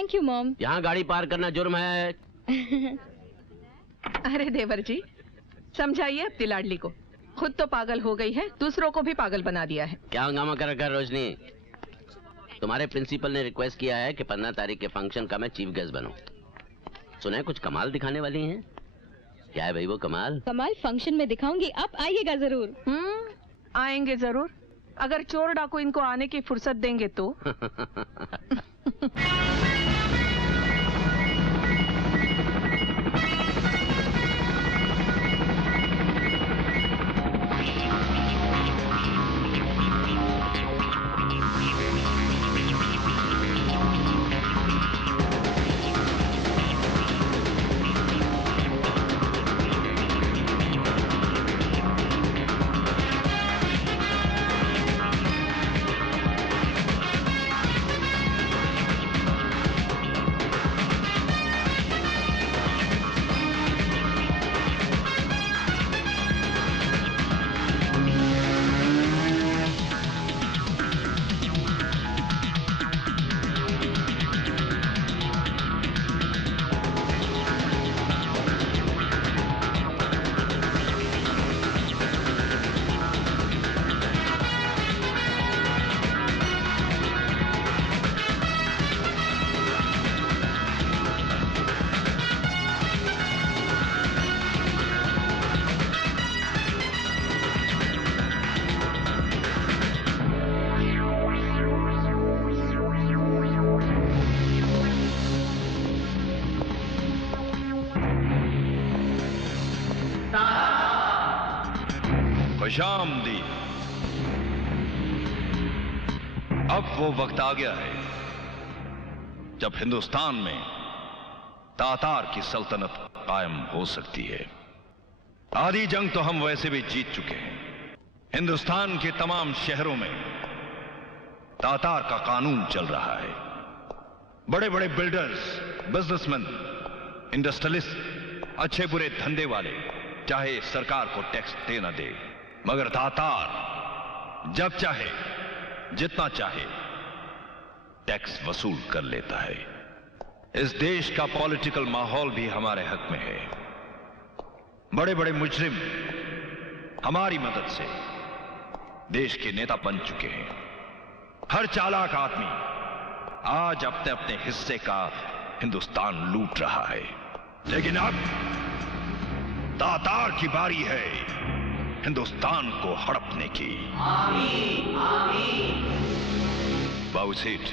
Thank you mom. यहाँ गाड़ी park करना जुर्म है। अरे देवर जी, समझाइए अपनी लाडली को। खुद तो पागल हो गई है, दूसरों को भी पागल बना दिया है। क्या हंगामा कर रखा है रोशनी? तुम्हारे प्रिंसिपल ने रिक्वेस्ट किया है कि 15 तारीख के फंक्शन का मैं चीफ गेस्ट बनूं। सुना है कुछ कमाल दिखाने वाली हैं। क्या है भाई वो कमाल? कमाल फंक्शन में दिखाऊंगी, आप आइएगा जरूर। आएंगे जरूर, अगर चोर डाकू इनको आने की फुर्सत देंगे तो। खुशामदीद। अब वो वक्त आ गया है जब हिंदुस्तान में तातार की सल्तनत कायम हो सकती है। आधी जंग तो हम वैसे भी जीत चुके हैं। हिंदुस्तान के तमाम शहरों में तातार का कानून चल रहा है। बड़े बड़े बिल्डर्स, बिजनेसमैन, इंडस्ट्रियलिस्ट, अच्छे बुरे धंधे वाले चाहे सरकार को टैक्स दे न दे, मगर तातार जब चाहे जितना चाहे टैक्स वसूल कर लेता है। इस देश का पॉलिटिकल माहौल भी हमारे हक में है। बड़े बड़े मुजरिम हमारी मदद से देश के नेता बन चुके हैं। हर चालाक आदमी आज अपने अपने हिस्से का हिंदुस्तान लूट रहा है। लेकिन अब तातार की बारी है हिंदुस्तान को हड़पने की। आमीन, आमीन। बाबू सेठ,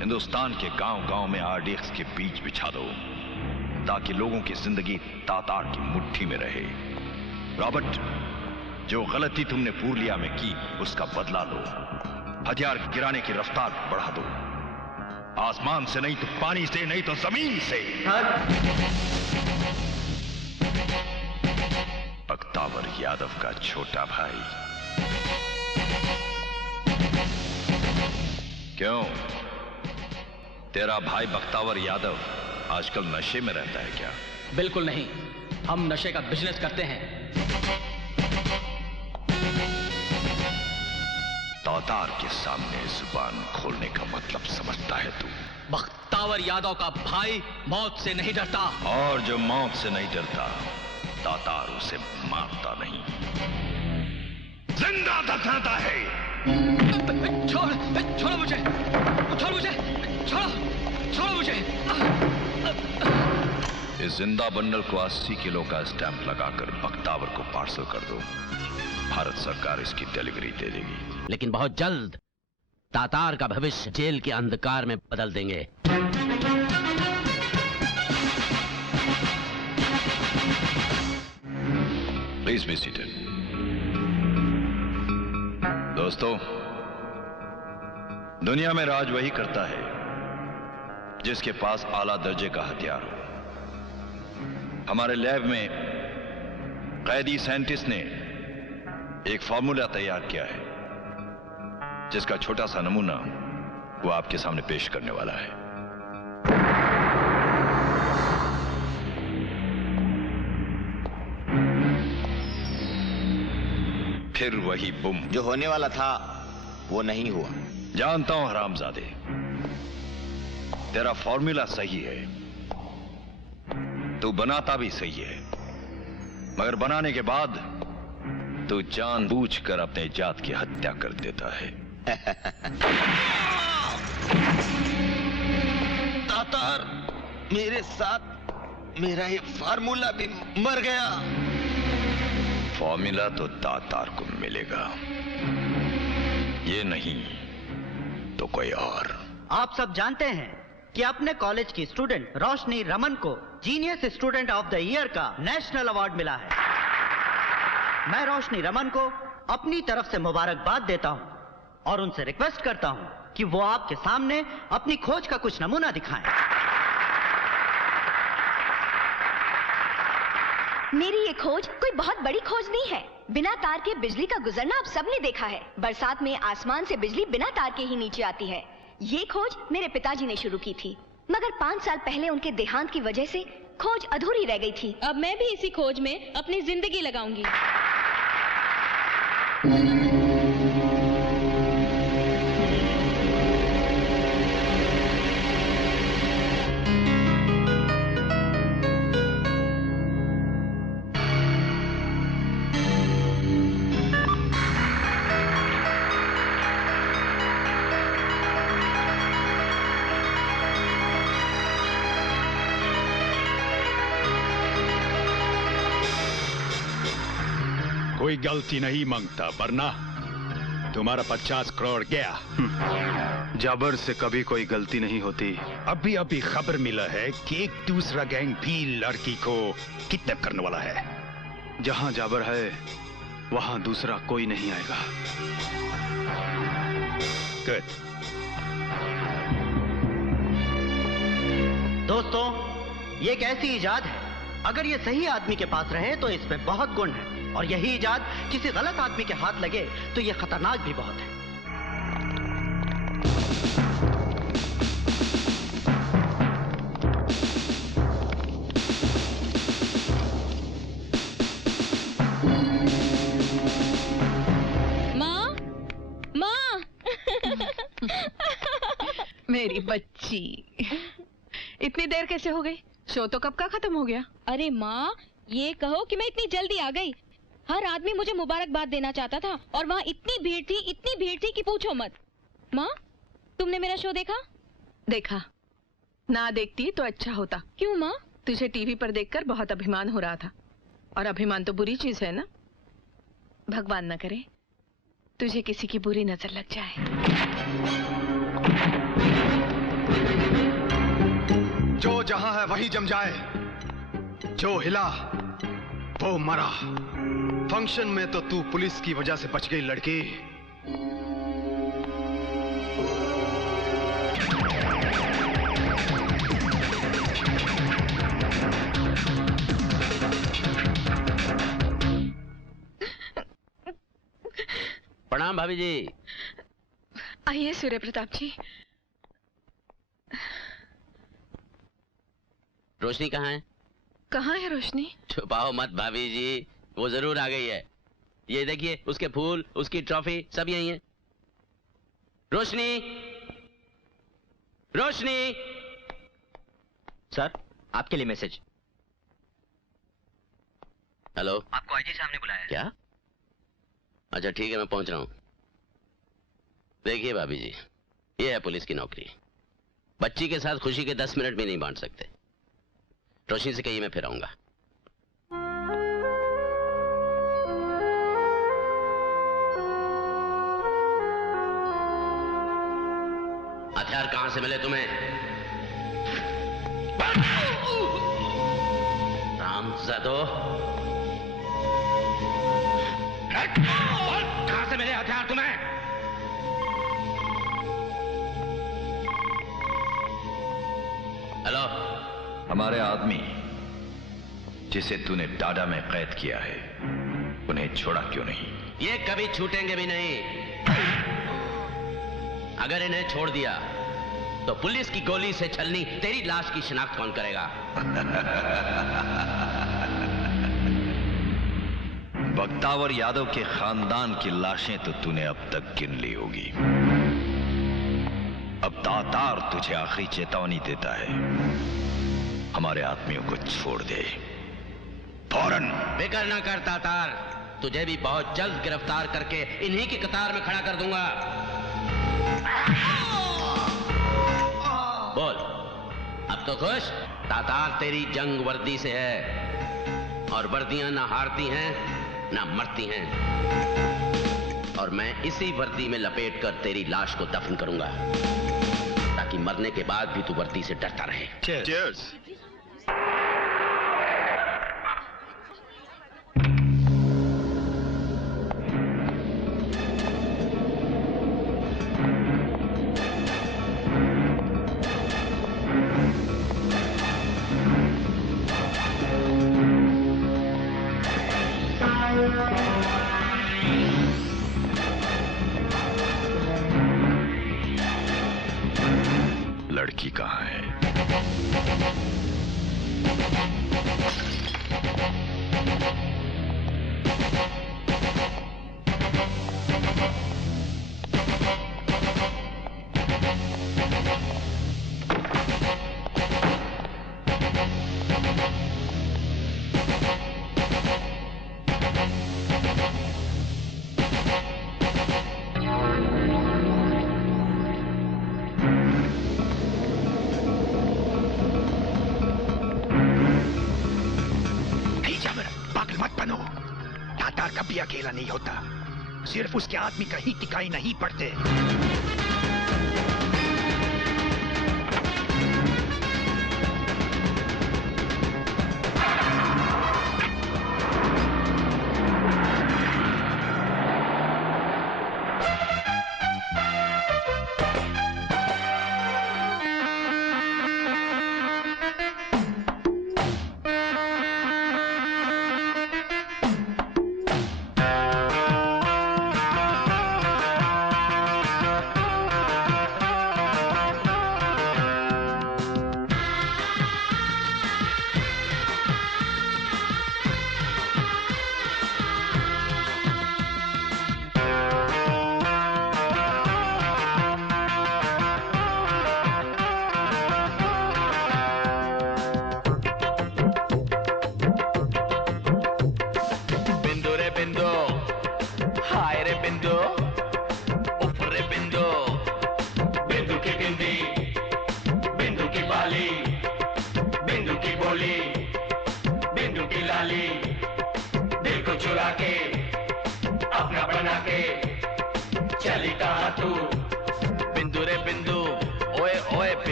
हिंदुस्तान के गांव गांव में आरडीएक्स के बीज बिछा दो ताकि लोगों की जिंदगी तातार की मुट्ठी में रहे। रॉबर्ट, जो गलती तुमने पूर्लिया में की उसका बदला लो। हथियार गिराने की रफ्तार बढ़ा दो। आसमान से नहीं तो पानी से, नहीं तो जमीन से। बख्तावर यादव का छोटा भाई। क्यों, तेरा भाई बख्तावर यादव आजकल नशे में रहता है क्या? बिल्कुल नहीं, हम नशे का बिजनेस करते हैं। तातार के सामने जुबान खोलने का मतलब समझता है तू? बख्तावर यादव का भाई मौत से नहीं डरता। और जो मौत से नहीं डरता तातार उसे मारता नहीं, जिंदा दफनाता है। छोड़ो मुझे, छोड़ो मुझे, छोड़ो मुझे। इस जिंदा बंडल को 80 किलो का स्टैंप लगाकर बख्तावर को पार्सल कर दो। भारत सरकार इसकी डिलीवरी दे देगी। लेकिन बहुत जल्द तातार का भविष्य जेल के अंधकार में बदल देंगे। Please be seated. दोस्तों, दुनिया में राज वही करता है जिसके पास आला दर्जे का हथियार हो। हमारे लैब में कैदी साइंटिस्ट ने एक फॉर्मूला तैयार किया है जिसका छोटा सा नमूना वो आपके सामने पेश करने वाला है। फिर वही बुम जो होने वाला था वो नहीं हुआ। जानता हूं हरामजादे, तेरा फॉर्मूला सही है, तू बनाता भी सही है, मगर बनाने के बाद तू जानबूझकर अपने जात की हत्या कर देता है। तातार, मेरे साथ मेरा ये फार्मूला भी मर गया। फॉर्मूला तो तातार को मिलेगा, ये नहीं तो कोई और। आप सब जानते हैं कि अपने कॉलेज की स्टूडेंट रोशनी रमन को genius student of the year का नेशनल अवार्ड मिला है। मैं रोशनी रमन को अपनी तरफ से मुबारकबाद देता हूं और उनसे रिक्वेस्ट करता हूं कि वो आपके सामने अपनी खोज का कुछ नमूना दिखाएं। मेरी ये खोज कोई बहुत बड़ी खोज नहीं है। बिना तार के बिजली का गुजरना आप सबने देखा है। बरसात में आसमान से बिजली बिना तार के ही नीचे आती है। ये खोज मेरे पिताजी ने शुरू की थी, मगर 5 साल पहले उनके देहांत की वजह से खोज अधूरी रह गई थी। अब मैं भी इसी खोज में अपनी जिंदगी लगाऊंगी। कोई गलती नहीं मांगता, वरना तुम्हारा 50 करोड़ गया। जाबर से कभी कोई गलती नहीं होती। अभी अभी खबर मिला है कि एक दूसरा गैंग भी लड़की को किडनैप करने वाला है। जहां जाबर है वहां दूसरा कोई नहीं आएगा। गुड। दोस्तों, ये एक ऐसी इजाद है, अगर ये सही आदमी के पास रहे तो इसमें बहुत गुण है, और यही इजाद किसी गलत आदमी के हाथ लगे तो ये खतरनाक भी बहुत है। माँ, माँ। मेरी बच्ची, इतनी देर कैसे हो गई? शो तो कब का खत्म हो गया। अरे माँ, ये कहो कि मैं इतनी जल्दी आ गई। हर आदमी मुझे मुबारकबाद देना चाहता था और वहाँ इतनी भीड़ थी कि पूछो मत। माँ, तुमने मेरा शो देखा? देखा। ना देखती तो अच्छा होता। क्यों माँ? तुझे टीवी पर देखकर बहुत अभिमान हो रहा था, और अभिमान तो बुरी चीज है ना। भगवान न करे तुझे किसी की बुरी नजर लग जाए। जो जहां है वही जम जाए, जो हिला वो मरा। फंक्शन में तो तू पुलिस की वजह से बच गई लड़की। प्रणाम भाभी जी। आइए सूर्य प्रताप जी। रोशनी कहाँ है? कहाँ है रोशनी? छुपाओ मत भाभी जी, वो जरूर आ गई है। ये देखिए, उसके फूल, उसकी ट्रॉफी सब यही है। रोशनी, रोशनी। सर, आपके लिए मैसेज। हेलो, आपको आईजी साहब ने बुलाया है। क्या? अच्छा ठीक है, मैं पहुंच रहा हूं। देखिए भाभी जी, ये है पुलिस की नौकरी। बच्ची के साथ खुशी के 10 मिनट भी नहीं बांट सकते। रोशनी से कहिए मैं फिर आऊंगा। हथियार कहां से मिले तुम्हें? रामजादो, कहां से मिले हथियार तुम्हें? हेलो। हमारे आदमी जिसे तूने डाडा में कैद किया है, उन्हें छोड़ा क्यों नहीं? ये कभी छूटेंगे भी नहीं। अगर इन्हें छोड़ दिया तो पुलिस की गोली से छलनी तेरी लाश की शिनाख्त कौन करेगा? बख्तावर यादव के खानदान की लाशें तो तूने अब तक गिन ली होगी। अब तातार तुझे आखिरी चेतावनी देता है, हमारे आदमियों को छोड़ दे फौरन। फिक्र ना कर तातार, तुझे भी बहुत जल्द गिरफ्तार करके इन्हीं की कतार में खड़ा कर दूंगा। बोल, अब तो खुश? तातार तेरी जंग वर्दी से है, और वर्दियां ना हारती हैं ना मरती हैं, और मैं इसी वर्दी में लपेटकर तेरी लाश को दफन करूंगा, ताकि मरने के बाद भी तू वर्दी से डरता रहे। Cheers. लड़की कहाँ है? कभी अकेला नहीं होता, सिर्फ उसके आदमी कहीं टिकाई नहीं पड़ते।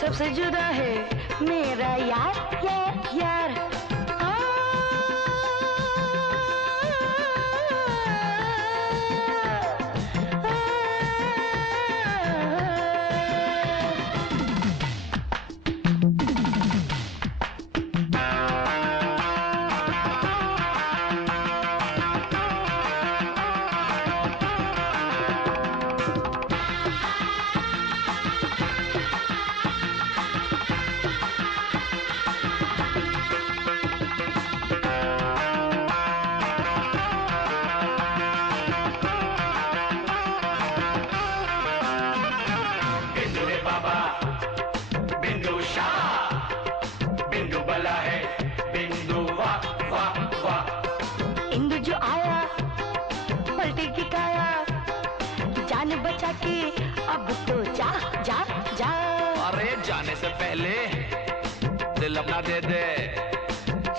सबसे जुदा है मेरा यार यार यार। अब तो जा जा जा। अरे जाने से पहले दिल अपना दे दे,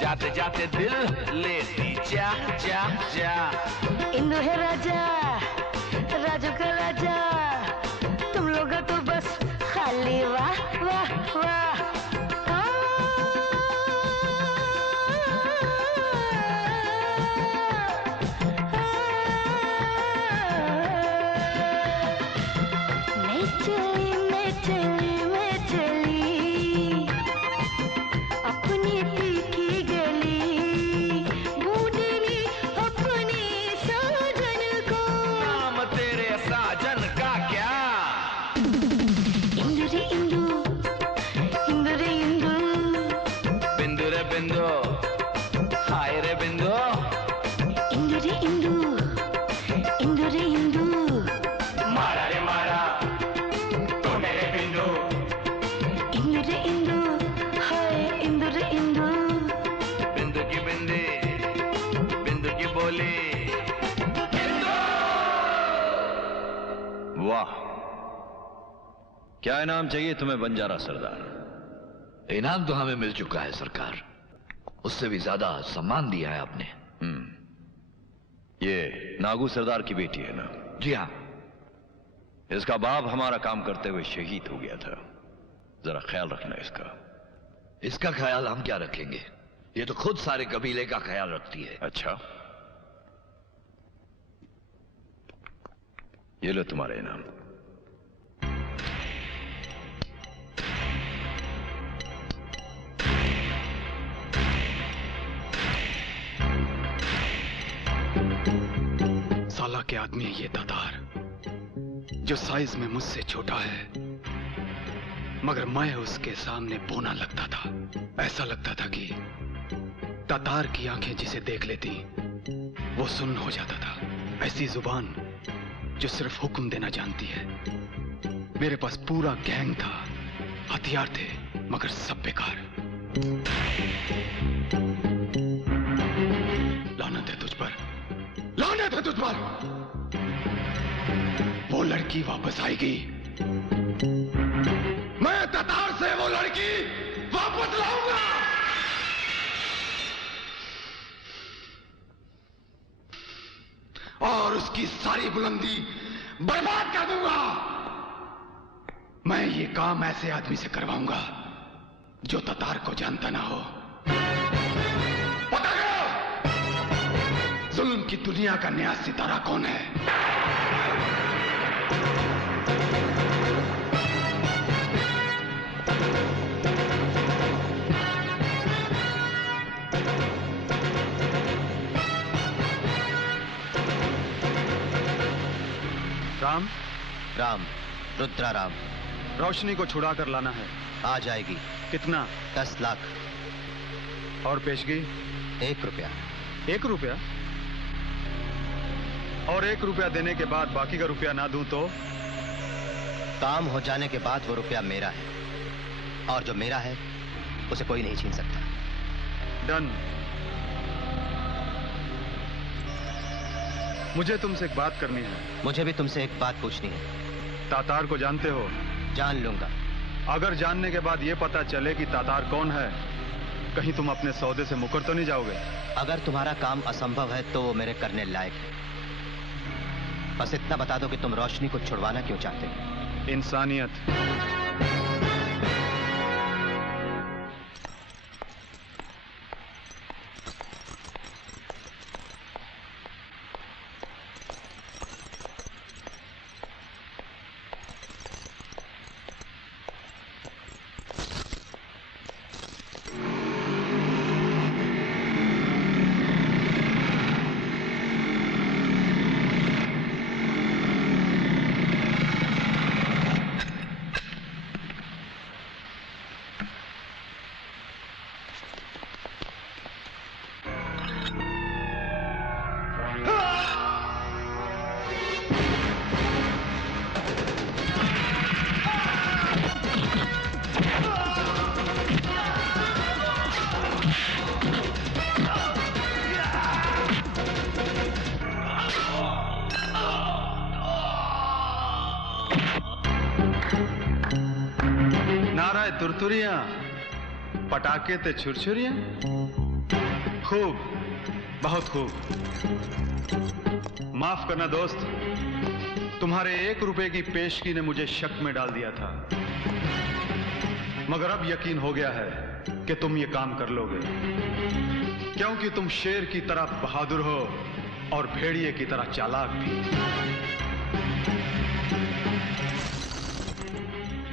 जाते जाते दिल लेती जा जा जा। इंदु है राजा, राजू का राजा, तुम लोग तो बस खाली वाह वाह वाह। मैं चली अपनी तीखी गली, ढूंढनी अपने साजन को। नाम तेरे साजन का क्या? इंदु रे इंदु, इंदु रे इंदु, बिंदु रे बिंदु, हाय रे बिंदु। इंदु रे इंदु, इंदु रे इंदु, मारा रे मारा तूने रे बिंदु। इंदु रे इंदु, हाय इंदु रे इंदु। बिंदु की बिंदी, बिंदु की बोली। वाह, क्या इनाम चाहिए तुम्हें बंजारा सरदार? इनाम तो हमें मिल चुका है सरकार, उससे भी ज्यादा सम्मान दिया है आपने। ये नागू सरदार की बेटी है ना? जी हाँ। इसका बाप हमारा काम करते हुए शहीद हो गया था, जरा ख्याल रखना इसका। इसका ख्याल हम क्या रखेंगे, ये तो खुद सारे कबीले का ख्याल रखती है। अच्छा, ये लो तुम्हारा इनाम। साला के आदमी है ये तातार, जो साइज में मुझसे छोटा है, मगर मैं उसके सामने बोना लगता था। ऐसा लगता था कि तातार की आंखें जिसे देख लेती वो सुन्न हो जाता था। ऐसी जुबान जो सिर्फ हुक्म देना जानती है। मेरे पास पूरा गैंग था, हथियार थे, मगर सब बेकार। लानत है तुझ पर, लानत है तुझ पर। वो लड़की वापस आएगी, मैं तातार से वो लड़की वापस लाऊंगा। और उसकी सारी बुलंदी बर्बाद कर दूंगा। मैं ये काम ऐसे आदमी से करवाऊंगा जो तातार को जानता ना हो। पता करो जुल्म की दुनिया का नया सितारा कौन है। राम, राम, रुद्रा राम। रोशनी को छुड़ा कर लाना है। आ जाएगी। कितना? 10 लाख। और पेशगी? 1 रुपया। 1 रुपया? और 1 रुपया देने के बाद बाकी का रुपया ना दूं तो? काम हो जाने के बाद वो रुपया मेरा है, और जो मेरा है उसे कोई नहीं छीन सकता। डन। मुझे तुमसे एक बात करनी है। मुझे भी तुमसे एक बात पूछनी है। तातार को जानते हो? जान लूंगा। अगर जानने के बाद ये पता चले कि तातार कौन है, कहीं तुम अपने सौदे से मुकर तो नहीं जाओगे? अगर तुम्हारा काम असंभव है तो वो मेरे करने लायक है। बस इतना बता दो कि तुम रोशनी को छुड़वाना क्यों चाहते हो? इंसानियत। संतुरियां, पटाखे ते छुरछुरियां। खूब, बहुत खूब। माफ करना दोस्त, तुम्हारे 1 रुपए की पेशगी ने मुझे शक में डाल दिया था, मगर अब यकीन हो गया है कि तुम ये काम कर लोगे, क्योंकि तुम शेर की तरह बहादुर हो और भेड़िए की तरह चालाक भी।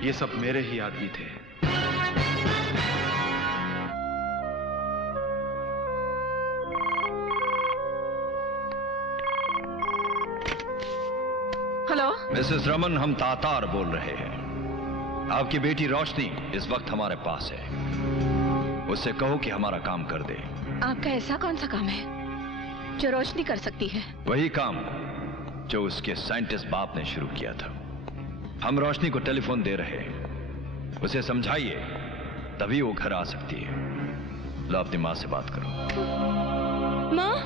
ये सब मेरे ही आदमी थे। हेलो मिसेस रमन, हम तातार बोल रहे हैं। आपकी बेटी रोशनी इस वक्त हमारे पास है। उससे कहो कि हमारा काम कर दे। आपका ऐसा कौन सा काम है जो रोशनी कर सकती है? वही काम जो उसके साइंटिस्ट बाप ने शुरू किया था। हम रोशनी को टेलीफोन दे रहे हैं, उसे समझाइए, तभी वो घर आ सकती है। लो अपनी माँ से बात करो। माँ,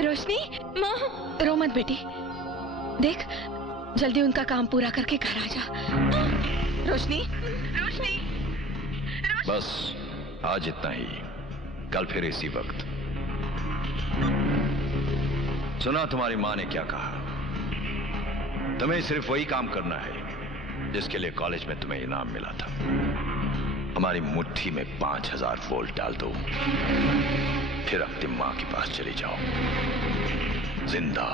रोशनी, माँ, रो मत बेटी। देख, जल्दी उनका काम पूरा करके घर आ जा। रोशनी, रोशनी, बस आज इतना ही, कल फिर इसी वक्त। सुना तुम्हारी माँ ने क्या कहा? तुम्हें सिर्फ वही काम करना है जिसके लिए कॉलेज में तुम्हें इनाम मिला था। हमारी मुट्ठी में 5000 वोल्ट डाल दो, फिर अपनी माँ के पास चले जाओ जिंदा।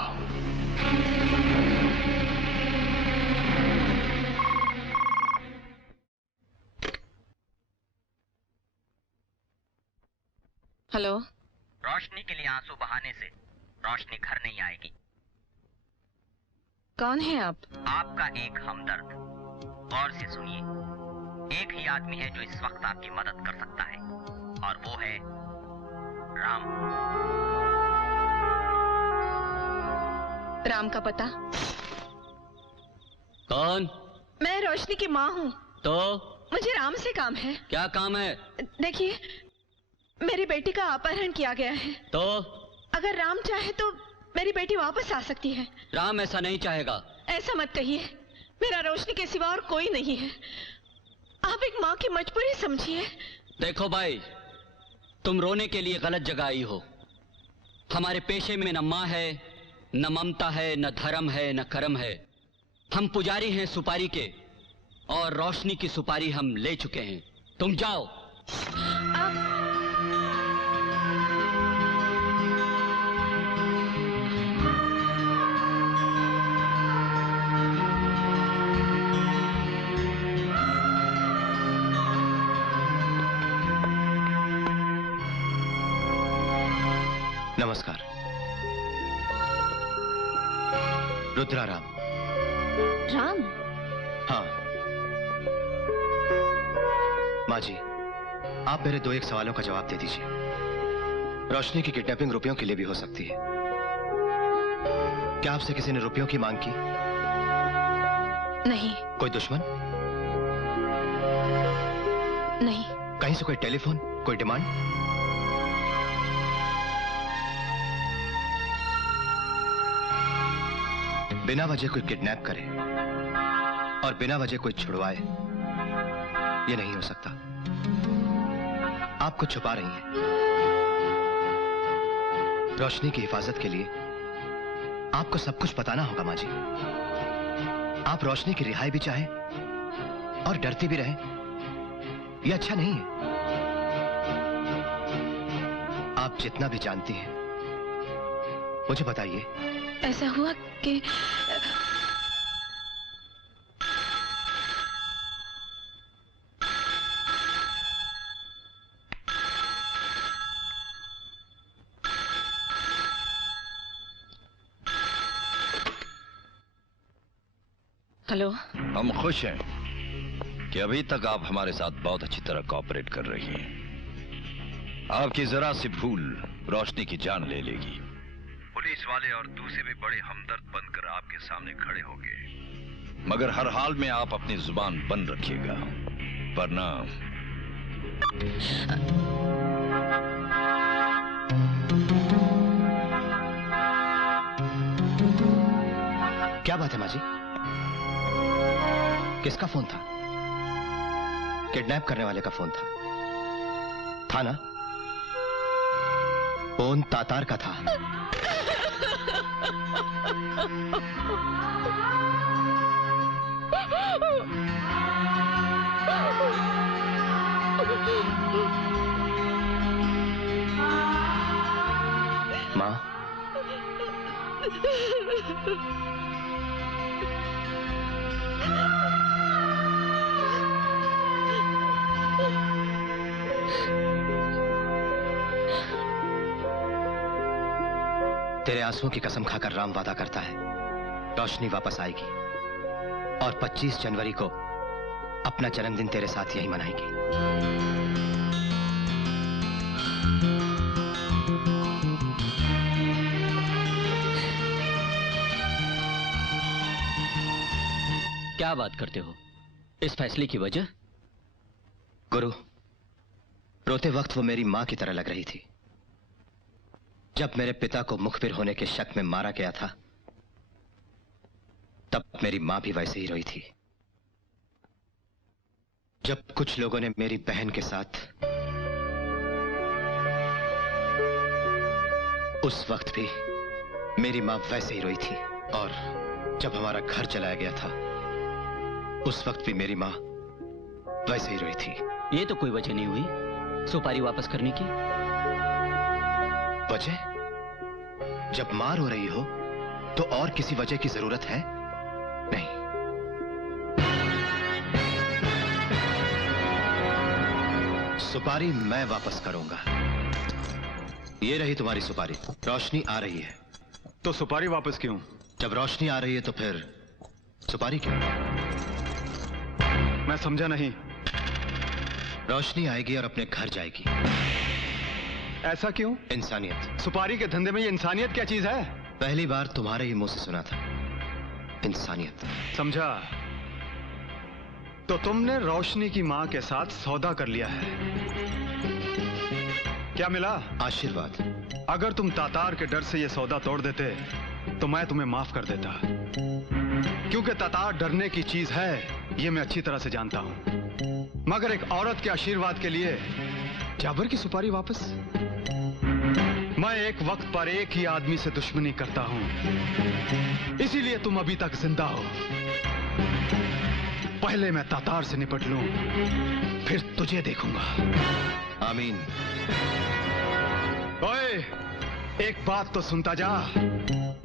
हेलो। रोशनी के लिए आंसू बहाने से रोशनी घर नहीं आएगी। कौन है आप? आपका एक हमदर्द। गौर से सुनिए, एक ही आदमी है जो इस वक्त आपकी मदद कर सकता है, और वो है राम। राम का पता? कौन? मैं रोशनी की माँ हूँ। तो मुझे राम से काम है। क्या काम है? देखिए, मेरी बेटी का अपहरण किया गया है। तो अगर राम चाहे तो मेरी बेटी वापस आ सकती है। राम ऐसा नहीं चाहेगा। ऐसा मत कहिए, मेरा रोशनी के सिवा और कोई नहीं है। आप एक माँ की मजबूरी समझिए। देखो भाई, तुम रोने के लिए गलत जगह आई हो। हमारे पेशे में न माँ है, न ममता है, न धर्म है, न कर्म है। हम पुजारी हैं सुपारी के, और रोशनी की सुपारी हम ले चुके हैं। तुम जाओ। नमस्कार। रुद्रा राम। राम? हाँ माँ जी, आप मेरे 2-1 सवालों का जवाब दे दीजिए। रोशनी की किडनैपिंग रुपयों के लिए भी हो सकती है। क्या आपसे किसी ने रुपयों की मांग की? नहीं। कोई दुश्मन? नहीं। कहीं से कोई टेलीफोन, कोई डिमांड? बिना वजह कोई किडनैप करे और बिना वजह कोई छुड़वाए, ये नहीं हो सकता। आप कुछ छुपा रही हैं। रोशनी की हिफाजत के लिए आपको सब कुछ बताना होगा माँ जी। आप रोशनी की रिहाई भी चाहें और डरती भी रहें, ये अच्छा नहीं है। आप जितना भी जानती हैं मुझे बताइए। ऐसा हुआ कि हेलो। हम खुश हैं कि अभी तक आप हमारे साथ बहुत अच्छी तरह कोऑपरेट कर रही हैं। आपकी जरा सी भूल रोशनी की जान ले लेगी। पुलिस वाले और दूसरे भी बड़े हमदर्द बनकर आपके सामने खड़े होंगे, मगर हर हाल में आप अपनी जुबान बंद रखिएगा, वरना क्या बात है माँ जी? किसका फोन था? किडनैप करने वाले का फोन था ना? फोन तातार का था। माँ, तेरे आंसुओं की कसम खाकर राम वादा करता है, रोशनी वापस आएगी और 25 जनवरी को अपना जन्मदिन तेरे साथ यही मनाएगी। क्या बात करते हो? इस फैसले की वजह? गुरु, रोते वक्त वो मेरी मां की तरह लग रही थी। जब मेरे पिता को मुखबिर होने के शक में मारा गया था, तब मेरी मां भी वैसे ही रोई थी। जब कुछ लोगों ने मेरी बहन के साथ, उस वक्त भी मेरी मां वैसे ही रोई थी। और जब हमारा घर जलाया गया था, उस वक्त भी मेरी मां वैसे ही रोई थी। ये तो कोई वजह नहीं हुई सुपारी वापस करने की। वजह? जब मां रो रही हो तो और किसी वजह की जरूरत है? नहीं। सुपारी मैं वापस करूंगा। ये रही तुम्हारी सुपारी। रोशनी आ रही है। तो सुपारी वापस क्यों? जब रोशनी आ रही है तो फिर सुपारी क्यों? मैं समझा नहीं। रोशनी आएगी और अपने घर जाएगी। ऐसा क्यों? इंसानियत। सुपारी के धंधे में ये इंसानियत क्या चीज है? पहली बार तुम्हारे ही मुंह से सुना था, इंसानियत। समझा। तो तुमने रोशनी की मां के साथ सौदा कर लिया है। क्या मिला? आशीर्वाद। अगर तुम तातार के डर से ये सौदा तोड़ देते तो मैं तुम्हें माफ कर देता, क्योंकि तातार डरने की चीज है, ये मैं अच्छी तरह से जानता हूं। मगर एक औरत के आशीर्वाद के लिए जाबर की सुपारी वापस? मैं एक वक्त पर एक ही आदमी से दुश्मनी करता हूं, इसीलिए तुम अभी तक जिंदा हो। पहले मैं तातार से निपट लूं, फिर तुझे देखूंगा। आमीन। ओए, एक बात तो सुनता जा।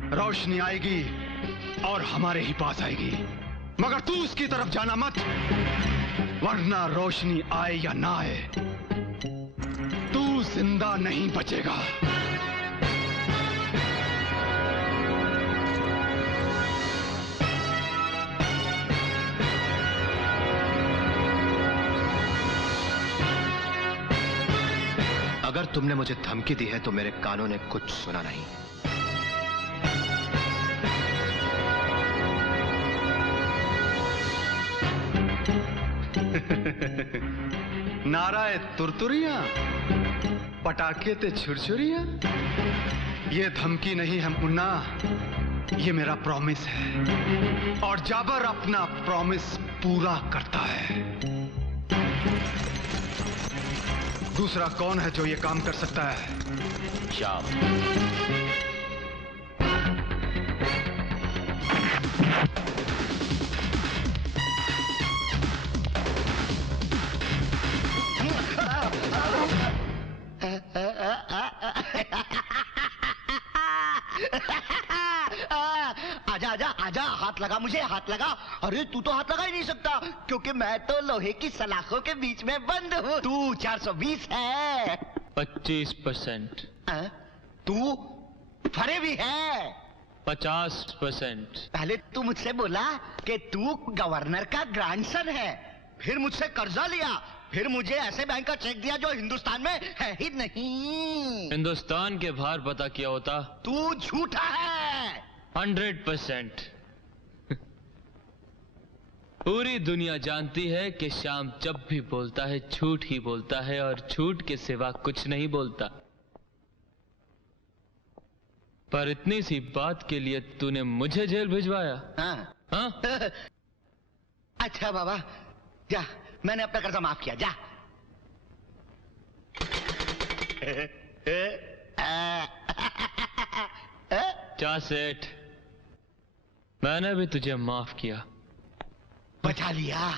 रोशनी आएगी और हमारे ही पास आएगी, मगर तू उसकी तरफ जाना मत, वरना रोशनी आए या ना आए, तू जिंदा नहीं बचेगा। अगर तुमने मुझे धमकी दी है तो मेरे कानों ने कुछ सुना नहीं। नाराए तुरतुरियां, पटाखे ते छुरछुरियां, ये धमकी नहीं है मुन्ना, ये मेरा प्रॉमिस है, और जाबर अपना प्रॉमिस पूरा करता है। दूसरा कौन है जो ये काम कर सकता है? शाम। आजा आजा आजा, हाथ लगा मुझे, हाथ लगा। अरे तू तो हाथ लगा ही नहीं सकता, क्योंकि मैं तो लोहे की सलाखों के बीच में बंद हूँ। तू 420 है। 25%। तू फरे भी है। 50%। पहले तू मुझसे बोला कि तू गवर्नर का ग्रैंडसन है, फिर मुझसे कर्जा लिया, फिर मुझे ऐसे बैंक का चेक दिया जो हिंदुस्तान में है ही नहीं। हिंदुस्तान के बाहर पता किया होता। तू झूठा है। 100%। पूरी दुनिया जानती है कि श्याम जब भी बोलता है झूठ ही बोलता है, और झूठ के सिवा कुछ नहीं बोलता। पर इतनी सी बात के लिए तूने मुझे जेल भिजवाया? हाँ। अच्छा बाबा, जा मैंने अपना कर्जा माफ किया, जा। क्या सेठ, मैंने भी तुझे माफ किया। बचा लिया,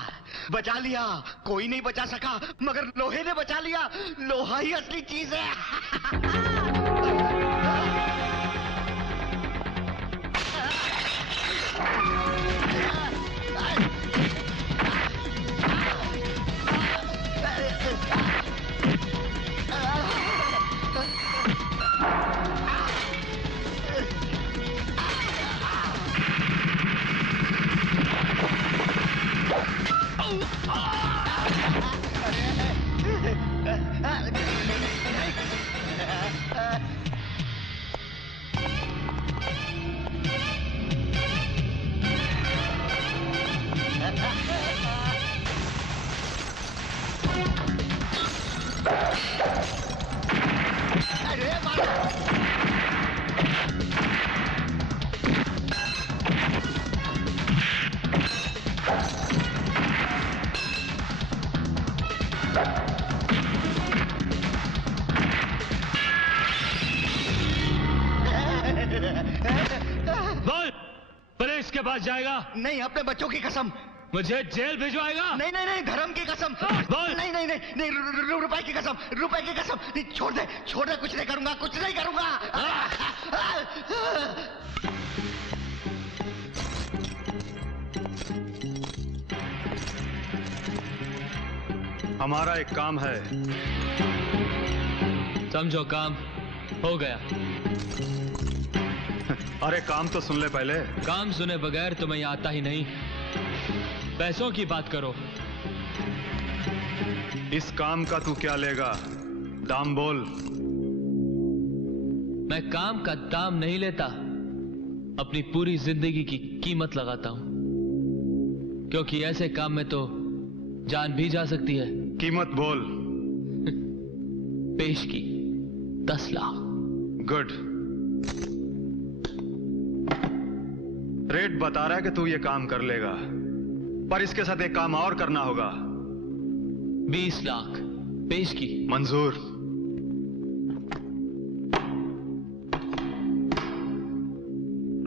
बचा लिया। कोई नहीं बचा सका मगर लोहे ने बचा लिया। लोहा ही असली चीज है। के पास जाएगा? नहीं, अपने बच्चों की कसम। मुझे जेल भिजवाएगा? नहीं नहीं नहीं, धर्म की कसम। बोल। नहीं नहीं नहीं नहीं, रुपए की कसम, रुपए की कसम। नहीं, छोड़ दे, छोड़ दे, कुछ नहीं करूंगा, कुछ नहीं करूंगा। हमारा एक काम है। समझो काम हो गया। अरे काम तो सुन ले पहले। काम सुने बगैर तो मैं आता ही नहीं। पैसों की बात करो। इस काम का तू क्या लेगा? दाम बोल। मैं काम का दाम नहीं लेता, अपनी पूरी जिंदगी की कीमत लगाता हूं, क्योंकि ऐसे काम में तो जान भी जा सकती है। कीमत बोल। पेश की 10 लाख। गुड। रेट बता रहा है कि तू ये काम कर लेगा, पर इसके साथ एक काम और करना होगा। 20 लाख। पेश की। मंजूर।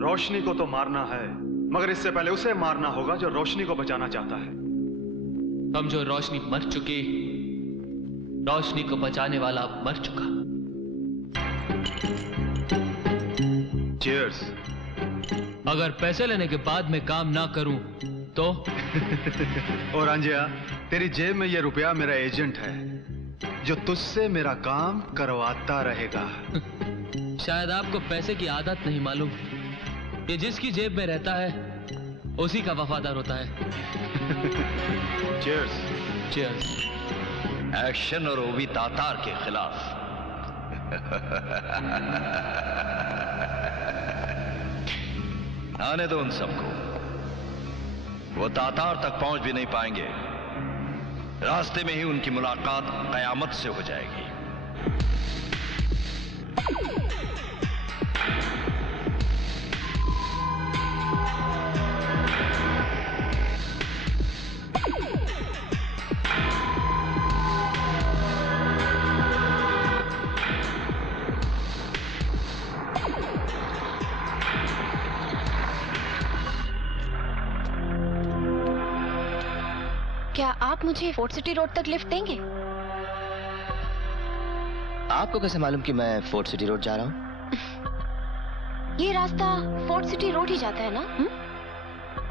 रोशनी को तो मारना है, मगर इससे पहले उसे मारना होगा जो रोशनी को बचाना चाहता है। हम जो रोशनी मर चुकी, रोशनी को बचाने वाला मर चुका। चीयर्स। अगर पैसे लेने के बाद मैं काम ना करूं तो? और अंजिया, तेरी जेब में ये रुपया मेरा एजेंट है, जो तुझसे मेरा काम करवाता रहेगा। शायद आपको पैसे की आदत नहीं मालूम। ये जिसकी जेब में रहता है उसी का वफादार होता है। चीयर्स। चीयर्स। एक्शन और वो भी तातार के खिलाफ। आने दो उन सबको, वो तातार तक पहुंच भी नहीं पाएंगे। रास्ते में ही उनकी मुलाकात कयामत से हो जाएगी। क्या आप मुझे फोर्ट सिटी रोड तक लिफ्ट देंगे? आपको कैसे मालूम कि मैं फोर्ट सिटी रोड जा रहा हूँ? ये रास्ता फोर्ट सिटी रोड ही जाता है ना?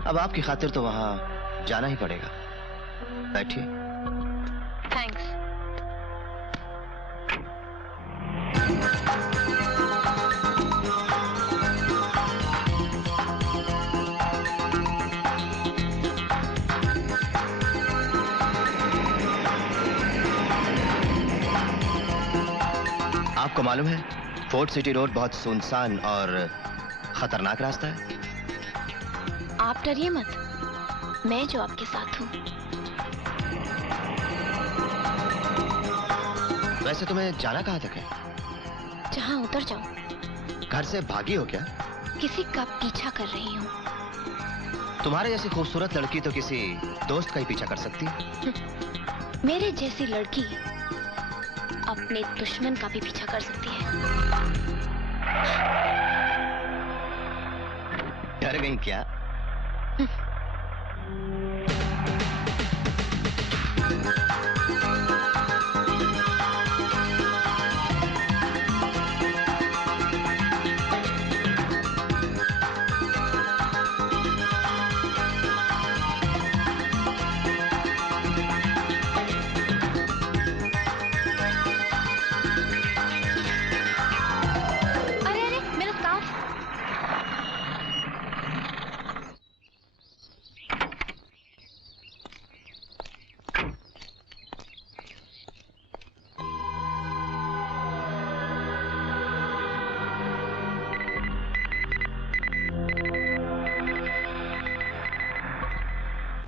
अब आपकी खातिर तो वहां जाना ही पड़ेगा। बैठिए। थैंक्स। आपको मालूम है, फोर्ट सिटी रोड बहुत सुनसान और खतरनाक रास्ता है। आप डरिए मत, मैं जो आपके साथ हूँ। वैसे तुम्हें जाना कहाँ तक है? जहाँ उतर जाऊँ। घर से भागी हो क्या? किसी का पीछा कर रही हूँ। तुम्हारे जैसी खूबसूरत लड़की तो किसी दोस्त का ही पीछा कर सकती है। मेरे जैसी लड़की अपने दुश्मन का भी पीछा कर सकती है। डर गई क्या?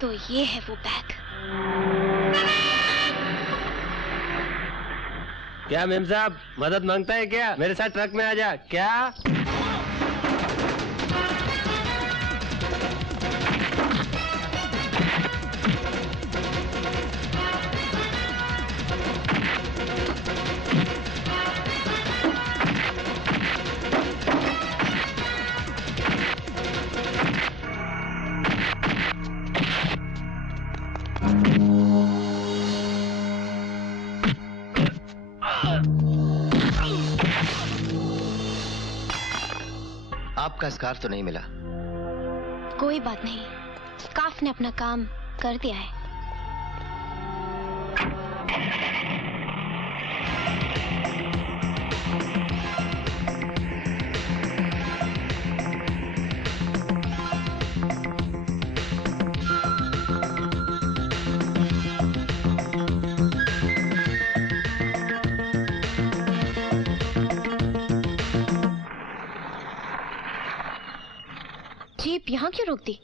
तो ये है वो बैग। क्या मेम साहब मदद मांगता है क्या? मेरे साथ ट्रक में आ जा। क्या? आपका स्कार्फ तो नहीं मिला। कोई बात नहीं, स्कार्फ ने अपना काम कर दिया है। जीप यहाँ क्यों रोक दी?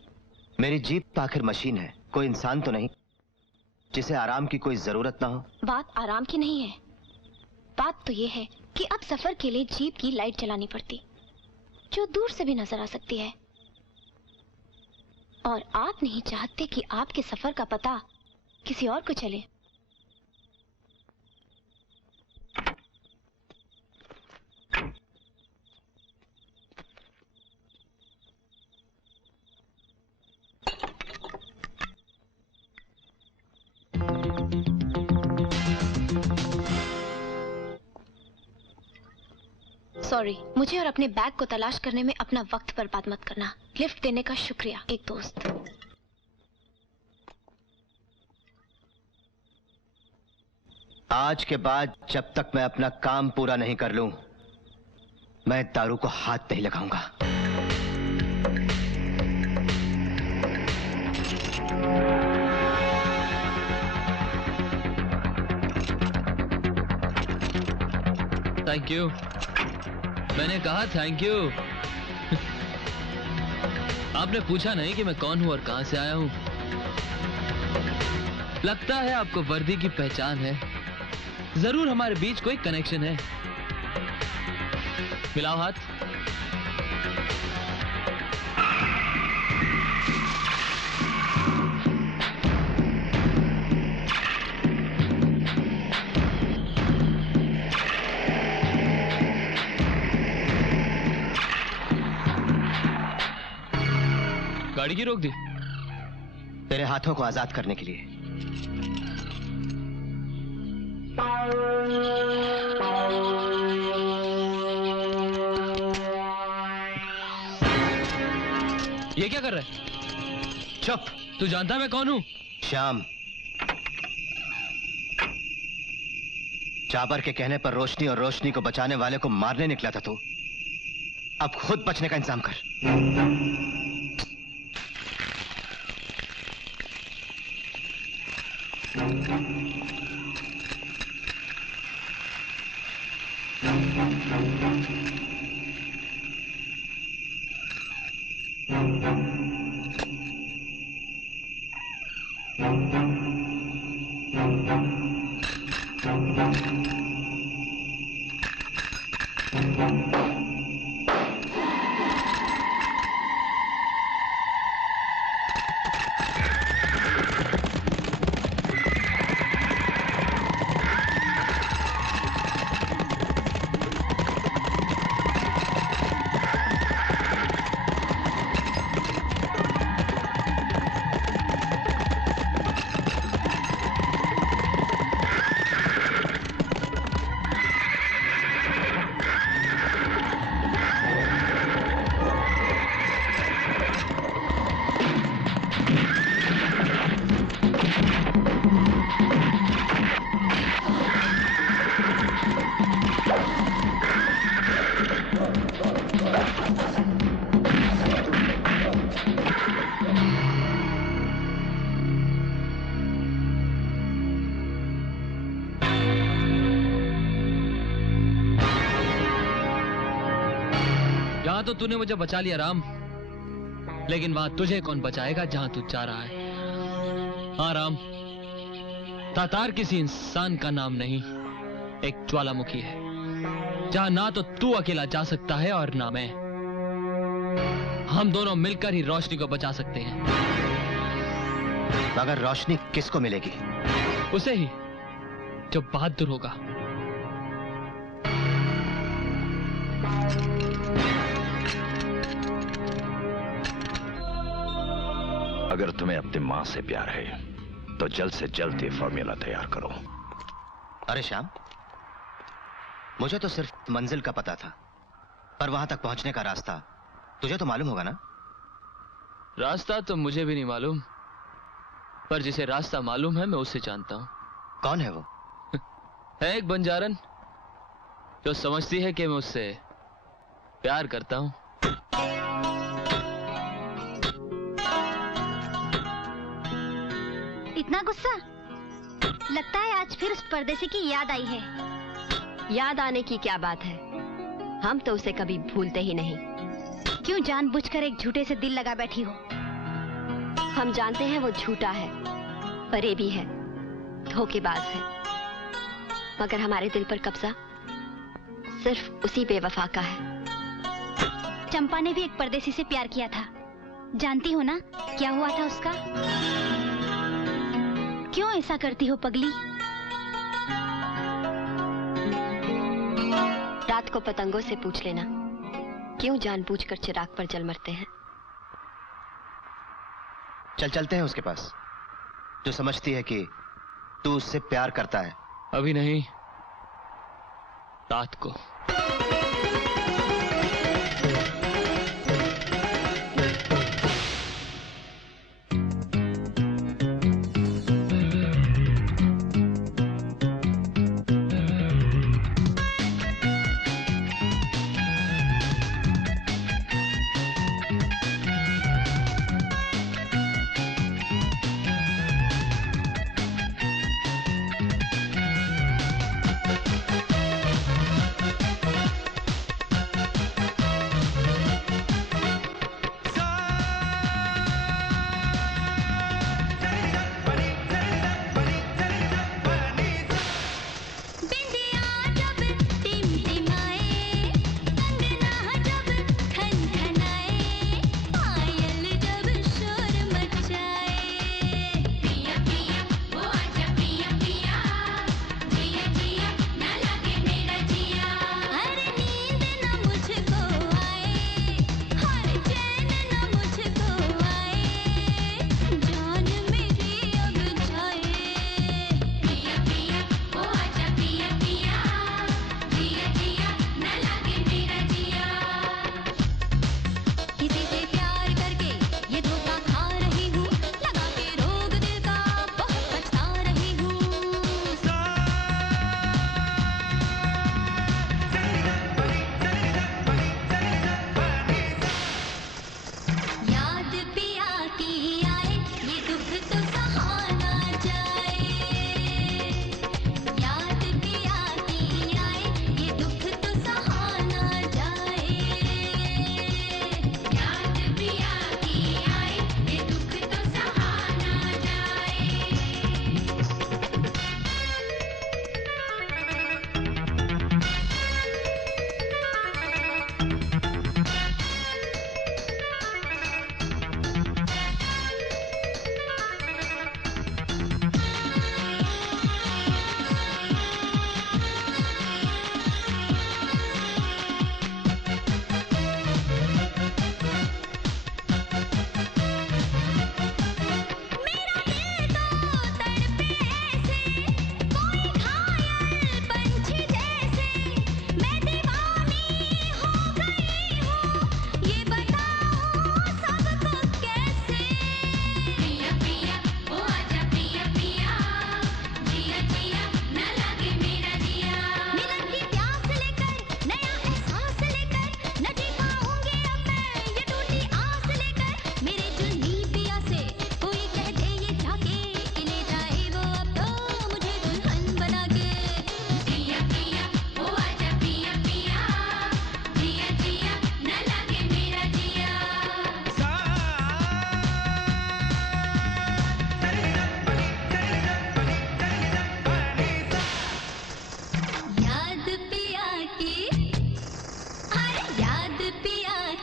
मेरी जीप आखिर मशीन है, कोई इंसान तो नहीं जिसे आराम की कोई जरूरत ना हो। बात आराम की नहीं है, बात तो ये है कि अब सफर के लिए जीप की लाइट जलानी पड़ती, जो दूर से भी नजर आ सकती है। और आप नहीं चाहते कि आपके सफर का पता किसी और को चले। सॉरी, मुझे और अपने बैग को तलाश करने में अपना वक्त बर्बाद मत करना। लिफ्ट देने का शुक्रिया, एक दोस्त। आज के बाद जब तक मैं अपना काम पूरा नहीं कर लूं, मैं दारू को हाथ नहीं लगाऊंगा। Thank you. मैंने कहा थैंक यू। आपने पूछा नहीं कि मैं कौन हूं और कहां से आया हूं। लगता है आपको वर्दी की पहचान है। जरूर हमारे बीच कोई कनेक्शन है। मिलाओ हाथ। गाड़ी की रोक दी? तेरे हाथों को आजाद करने के लिए। ये क्या कर रहा है? चुप। तू जानता मैं कौन हूं? श्याम। जाबर के कहने पर रोशनी और रोशनी को बचाने वाले को मारने निकला था तू। अब खुद बचने का इंतजाम कर। यहाँ तो तूने मुझे बचा लिया राम, लेकिन वहां तुझे कौन बचाएगा जहां तू जा रहा है। हाँ राम, तातार किसी इंसान का नाम नहीं, एक ज्वालामुखी है, जहां ना तो तू अकेला जा सकता है और ना मैं। हम दोनों मिलकर ही रोशनी को बचा सकते हैं। मगर रोशनी किसको मिलेगी? उसे ही जो बहादुर होगा। अगर तुम्हें अपनी मां से प्यार है तो जल्द से जल्द ये फॉर्मूला तैयार करो। अरे श्याम, मुझे तो सिर्फ मंजिल का पता था, पर वहां तक पहुंचने का रास्ता तुझे तो मालूम होगा ना? रास्ता तो मुझे भी नहीं मालूम, पर जिसे रास्ता मालूम है मैं उसे जानता हूं। कौन है वो? है एक बंजारन जो समझती है कि मैं उससे प्यार करता हूं। इतना गुस्सा? लगता है आज फिर उस परदेसी की याद आई है। याद आने की क्या बात है, हम तो उसे कभी भूलते ही नहीं। क्यों जानबूझकर एक झूठे से दिल लगा बैठी हो? हम जानते हैं वो झूठा है, फरेबी है, धोखेबाज है, मगर हमारे दिल पर कब्जा सिर्फ उसी बेवफा का है। चंपा ने भी एक परदेसी से प्यार किया था, जानती हो ना क्या हुआ था उसका? क्यों ऐसा करती हो पगली? रात को पतंगों से पूछ लेना, क्यों जानबूझकर चिराग पर जल मरते हैं। चल चलते हैं उसके पास, जो समझती है कि तू उससे प्यार करता है। अभी नहीं, रात को।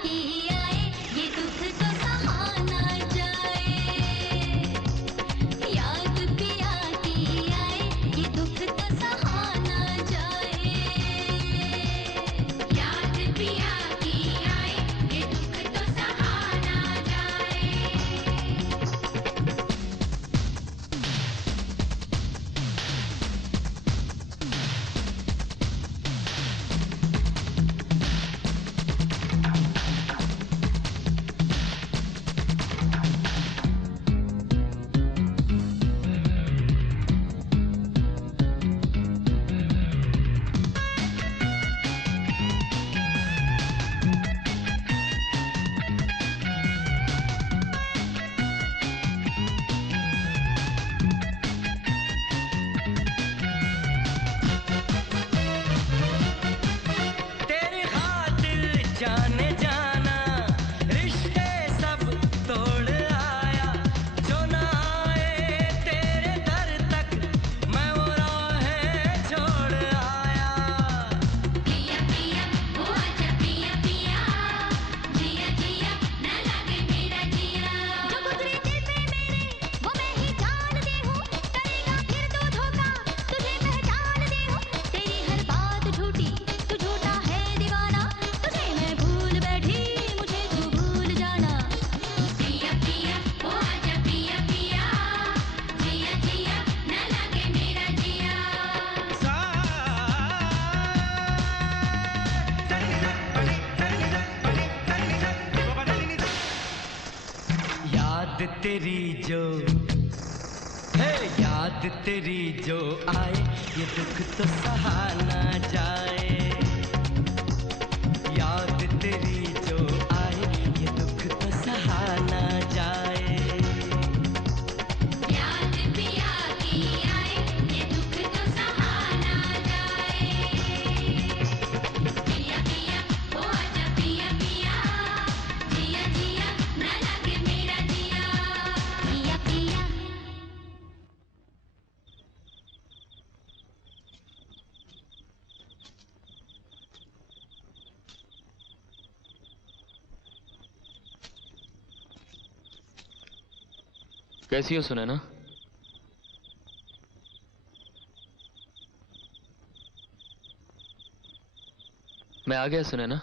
की आए, ये दुख तो सहा ना जाए। याद पिया की आए, ये दुख तो सहा ना जाए। याद पिया की आए, ये दुख तो सहा ना जाए। तेरी खातिर जाने जाना रिश्ते सब तोड़ आया, जो ना आए तेरे दर तक मैं वो राहें छोड़ आया। पिया पिया वो आजा पिया पिया, जिया जिया न लगे मेरा जिया। जो गुजरे दिल पे मेरे वो मैं ही जानती हूँ, करेगा फिर तू धोखा तुझे पहचानती हूँ। तेरी हर बात झूठी तू झूठा है दीवाना, तुझे मैं भूल बैठी मुझे तू भूल जाना। पिया पिया वो आजा पिया पिया, जिया जिया न लगे मेरा जिया। याद तेरी जो है, याद तेरी जो आए, ये दुख तो सहा ना जाए। याद तेरी जो आए, ये दुख तो सहा ना जाए। याद पिया की आए, ये दुख तो सहा ना जाए। पिया पिया वो आजा पिया पिया, जिया जिया न लगे मेरा जिया। पिया पिया कैसी हो सुनैना? मैं आ गया सुनैना।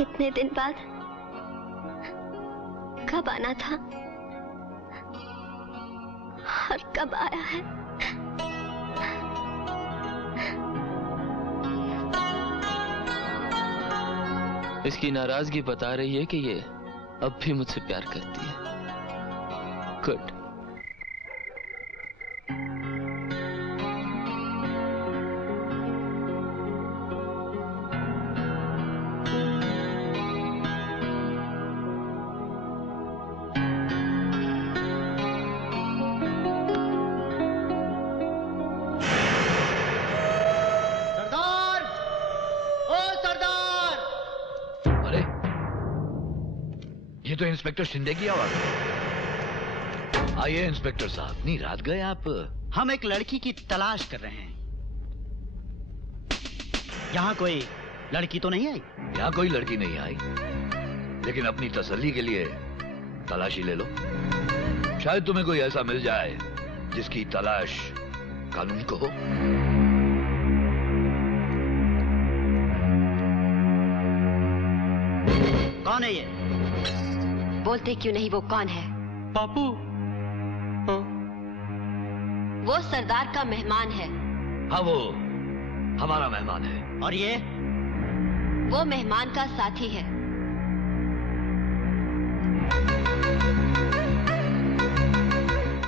इतने दिन बाद कब आना था और कब आया है? इसकी नाराजगी बता रही है कि ये अब भी मुझसे प्यार करती है। गुड। सरदार, ओ सरदार! अरे ये तो इंस्पेक्टर शिंदे की आवाज है। आइए इंस्पेक्टर साहब, इतनी रात गए आप? हम एक लड़की की तलाश कर रहे हैं। यहाँ कोई लड़की तो नहीं आई? यहाँ कोई लड़की नहीं आई, लेकिन अपनी तसल्ली के लिए तलाशी ले लो। शायद तुम्हें कोई ऐसा मिल जाए जिसकी तलाश कानून को हो। कौन है ये? बोलते क्यों नहीं? वो कौन है? पापू। वो सरदार का मेहमान है। हाँ, वो हमारा मेहमान है। और ये? वो मेहमान का साथी है।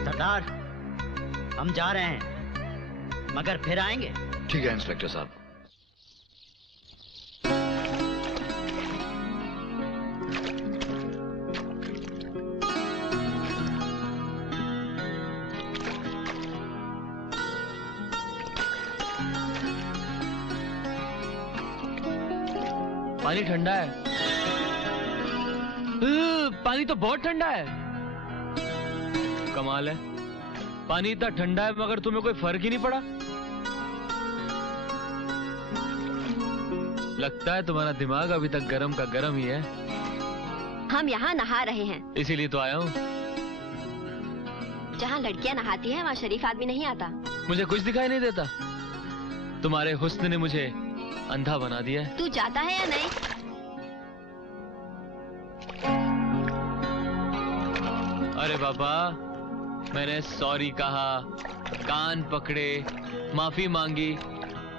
सरदार, हम जा रहे हैं, मगर फिर आएंगे। ठीक है इंस्पेक्टर साहब। पानी ठंडा है। पानी तो बहुत ठंडा है। कमाल है, पानी इतना ठंडा है मगर तुम्हें कोई फर्क ही नहीं पड़ा। लगता है तुम्हारा दिमाग अभी तक गरम का गरम ही है। हम यहाँ नहा रहे हैं। इसीलिए तो आया हूँ। जहाँ लड़कियाँ नहाती हैं वहाँ शरीफ आदमी नहीं आता। मुझे कुछ दिखाई नहीं देता। तुम्हारे हुस्न ने मुझे अंधा बना दिया है। तू जाता है या नहीं? अरे बाबा, मैंने सॉरी कहा, कान पकड़े, माफी मांगी।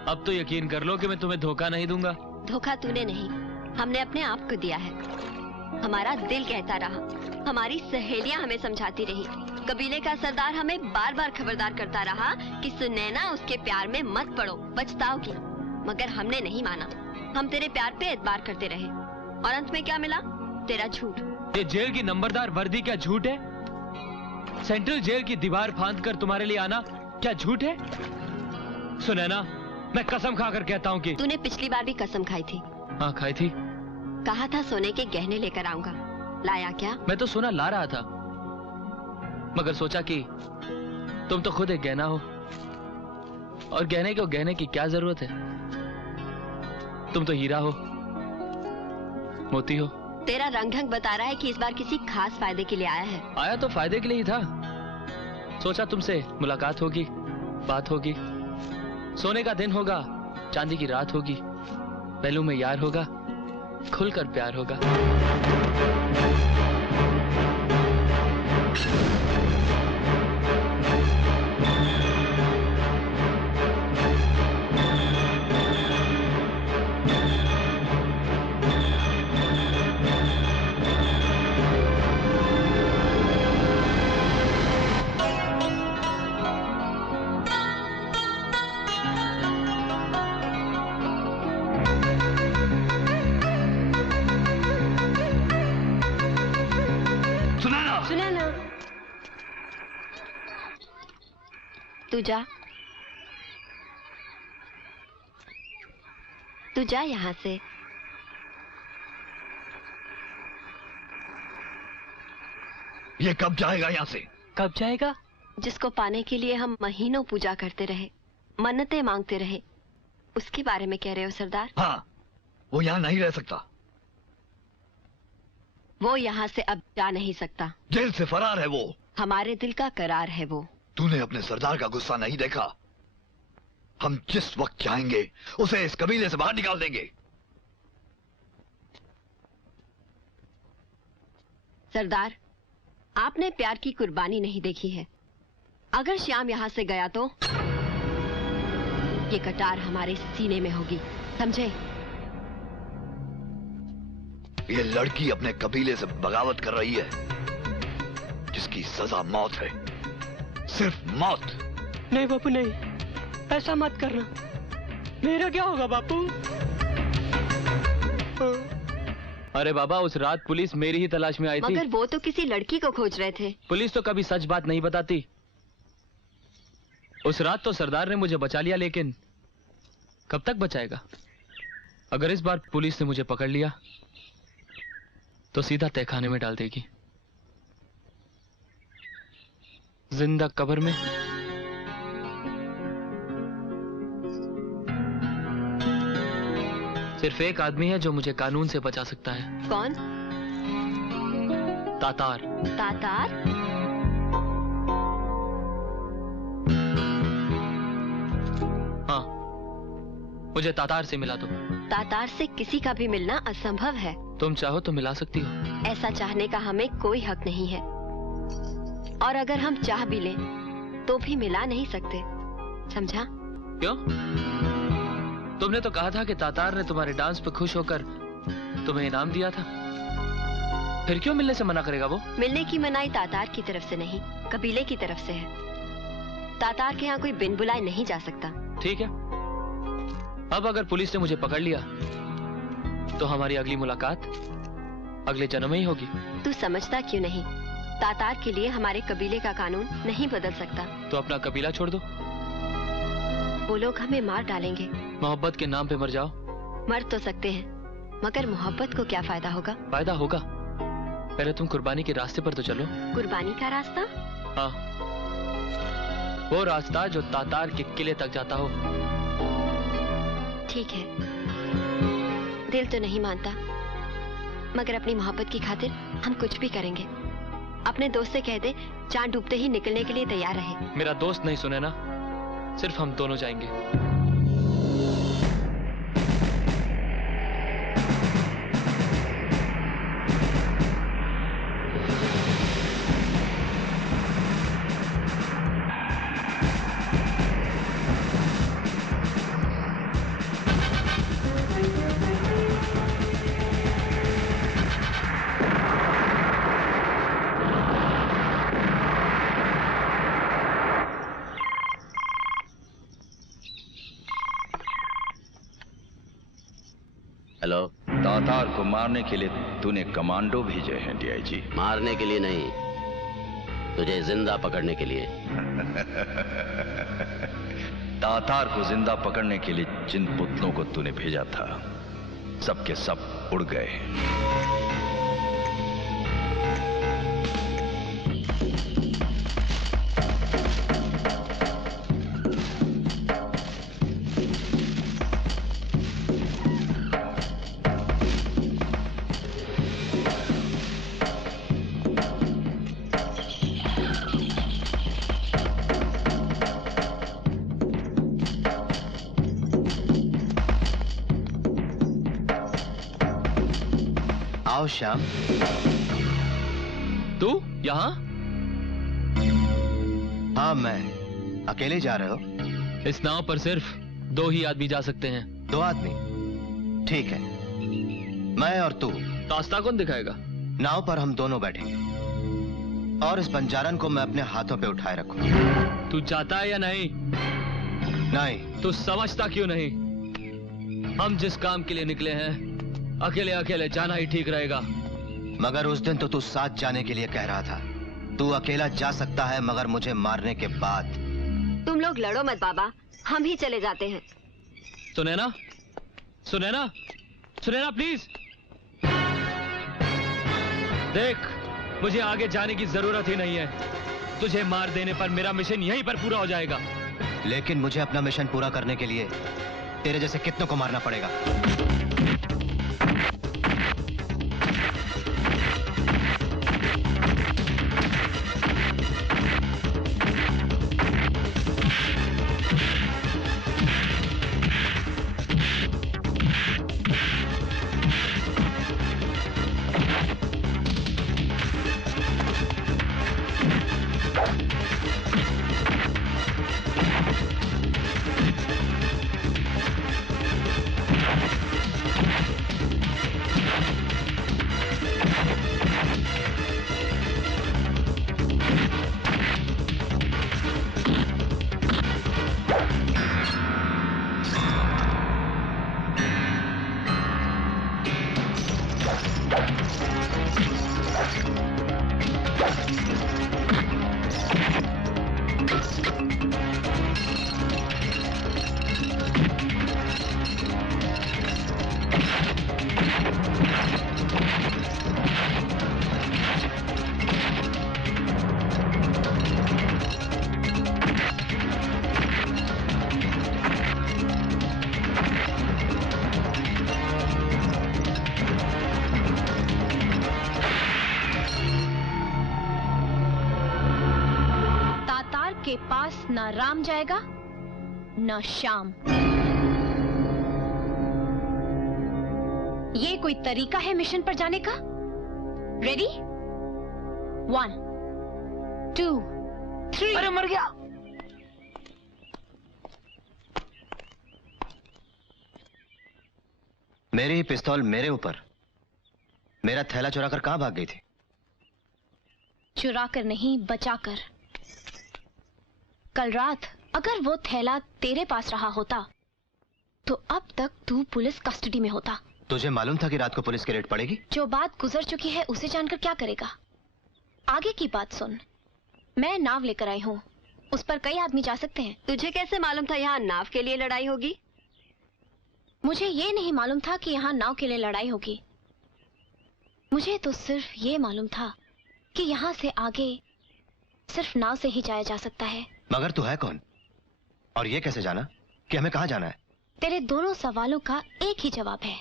अब तो यकीन कर लो कि मैं तुम्हें धोखा नहीं दूंगा। धोखा तूने नहीं, हमने अपने आप को दिया है। हमारा दिल कहता रहा, हमारी सहेलियां हमें समझाती रही, कबीले का सरदार हमें बार बार खबरदार करता रहा कि सुनैना उसके प्यार में मत पड़ो, पछताओगी। मगर हमने नहीं माना। हम तेरे प्यार पे एतबार करते रहे और अंत में क्या मिला? तेरा झूठ। ये जेल की नंबरदार वर्दी क्या झूठ है? सेंट्रल जेल की दीवार फांद कर तुम्हारे लिए आना क्या झूठ है? सुनैना, मैं कसम खाकर कहता हूँ कि तूने पिछली बार भी कसम खाई थी। हाँ खाई थी। कहा था सोने के गहने लेकर आऊंगा, लाया क्या? मैं तो सोना ला रहा था, मगर सोचा कि तुम तो खुद एक गहना हो और गहने को गहने की क्या जरूरत है? तुम तो हीरा हो, मोती हो। तेरा रंग ढंग बता रहा है कि इस बार किसी खास फायदे के लिए आया है। आया तो फायदे के लिए ही था। सोचा तुमसे मुलाकात होगी, बात होगी, सोने का दिन होगा, चांदी की रात होगी, पहलू में यार होगा, खुलकर प्यार होगा। तू जा यहाँ से। ये कब जाएगा यहाँ से? कब जाएगा? जिसको पाने के लिए हम महीनों पूजा करते रहे, मन्नतें मांगते रहे, उसके बारे में कह रहे हो सरदार? हाँ, वो यहाँ नहीं रह सकता। वो यहाँ से अब जा नहीं सकता। जेल से फरार है वो। हमारे दिल का करार है वो। तूने अपने सरदार का गुस्सा नहीं देखा? हम जिस वक्त चाहेंगे उसे इस कबीले से बाहर निकाल देंगे। सरदार, आपने प्यार की कुर्बानी नहीं देखी है। अगर श्याम यहाँ से गया तो ये कटार हमारे सीने में होगी, समझे? ये लड़की अपने कबीले से बगावत कर रही है, जिसकी सजा मौत है, सिर्फ मौत। नहीं बापू नहीं, ऐसा मत करना। मेरा क्या होगा बापू? अरे बाबा, उस रात पुलिस मेरी ही तलाश में आई थी। मगर वो तो किसी लड़की को खोज रहे थे। पुलिस तो कभी सच बात नहीं बताती। उस रात तो सरदार ने मुझे बचा लिया, लेकिन कब तक बचाएगा? अगर इस बार पुलिस ने मुझे पकड़ लिया तो सीधा तहखाने में डाल देगी, जिंदा कब्र में। सिर्फ एक आदमी है जो मुझे कानून से बचा सकता है। कौन? तातार। तातार? हाँ, मुझे तातार से मिला दो। तातार से किसी का भी मिलना असंभव है। तुम चाहो तो मिला सकती हो। ऐसा चाहने का हमें कोई हक नहीं है, और अगर हम चाह भी लें तो भी मिला नहीं सकते, समझा? क्यों? तुमने तो कहा था कि तातार ने तुम्हारे डांस पे खुश होकर तुम्हें इनाम दिया था। फिर क्यों मिलने से मना करेगा वो? मिलने की मनाही तातार की तरफ से नहीं, कबीले की तरफ से है। तातार के यहाँ कोई बिन बुलाए नहीं जा सकता। ठीक है, अब अगर पुलिस ने मुझे पकड़ लिया तो हमारी अगली मुलाकात अगले जन्म में ही होगी। तू समझता क्यों नहीं? तातार के लिए हमारे कबीले का कानून नहीं बदल सकता। तो अपना कबीला छोड़ दो। वो लोग हमें मार डालेंगे। मोहब्बत के नाम पे मर जाओ। मर तो सकते हैं, मगर मोहब्बत को क्या फायदा होगा? फायदा होगा। पहले तुम कुर्बानी के रास्ते पर तो चलो। कुर्बानी का रास्ता? हाँ, वो रास्ता जो तातार के किले तक जाता हो। ठीक है, दिल तो नहीं मानता, मगर अपनी मोहब्बत की खातिर हम कुछ भी करेंगे। अपने दोस्त से कह दे चांद डूबते ही निकलने के लिए तैयार रहे। मेरा दोस्त नहीं सुने ना, सिर्फ हम दोनों जाएंगे। हेलो। तातार को मारने के लिए तूने कमांडो भेजे हैं डीआईजी? मारने के लिए नहीं, तुझे जिंदा पकड़ने के लिए। तातार को जिंदा पकड़ने के लिए जिन पुतलों को तूने भेजा था, सबके सब उड़ गए। आओ श्याम। तू यहाँ? हाँ मैं। अकेले जा रहे हो? इस नाव पर सिर्फ 2 ही आदमी जा सकते हैं। 2 आदमी? ठीक है, मैं और तू। रास्ता कौन दिखाएगा? नाव पर हम दोनों बैठेंगे और इस बंजारन को मैं अपने हाथों पे उठाए रखूंगा। तू चाहता है या नहीं? नहीं। तू समझता क्यों नहीं? हम जिस काम के लिए निकले हैं, अकेले अकेले जाना ही ठीक रहेगा। मगर उस दिन तो तू साथ जाने के लिए कह रहा था। तू अकेला जा सकता है, मगर मुझे मारने के बाद। तुम लोग लड़ो मत बाबा, हम ही चले जाते हैं। सुनैना, सुनैना, सुनैना प्लीज देख, मुझे आगे जाने की जरूरत ही नहीं है। तुझे मार देने पर मेरा मिशन यहीं पर पूरा हो जाएगा। लेकिन मुझे अपना मिशन पूरा करने के लिए तेरे जैसे कितनों को मारना पड़ेगा। के पास ना राम जाएगा ना श्याम। ये कोई तरीका है मिशन पर जाने का? रेडी? 1 2 3। अरे मर गया। मेरी ही पिस्तौल मेरे ऊपर। मेरा थैला चुराकर कहां भाग गई थी? चुराकर नहीं, बचाकर। कल रात अगर वो थैला तेरे पास रहा होता तो अब तक तू पुलिस कस्टडी में होता। तुझे मालूम था कि रात को पुलिस की रेड पड़ेगी? जो बात गुजर चुकी है उसे जानकर क्या करेगा? आगे की बात सुन। मैं नाव लेकर आई हूँ, उस पर कई आदमी जा सकते हैं। तुझे कैसे मालूम था यहाँ नाव के लिए लड़ाई होगी? मुझे ये नहीं मालूम था कि यहाँ नाव के लिए लड़ाई होगी। मुझे तो सिर्फ ये मालूम था कि यहाँ से आगे सिर्फ नाव से ही जाया जा सकता है। मगर तू है कौन और ये कैसे जाना कि हमें कहाँ जाना है? तेरे दोनों सवालों का एक ही जवाब है।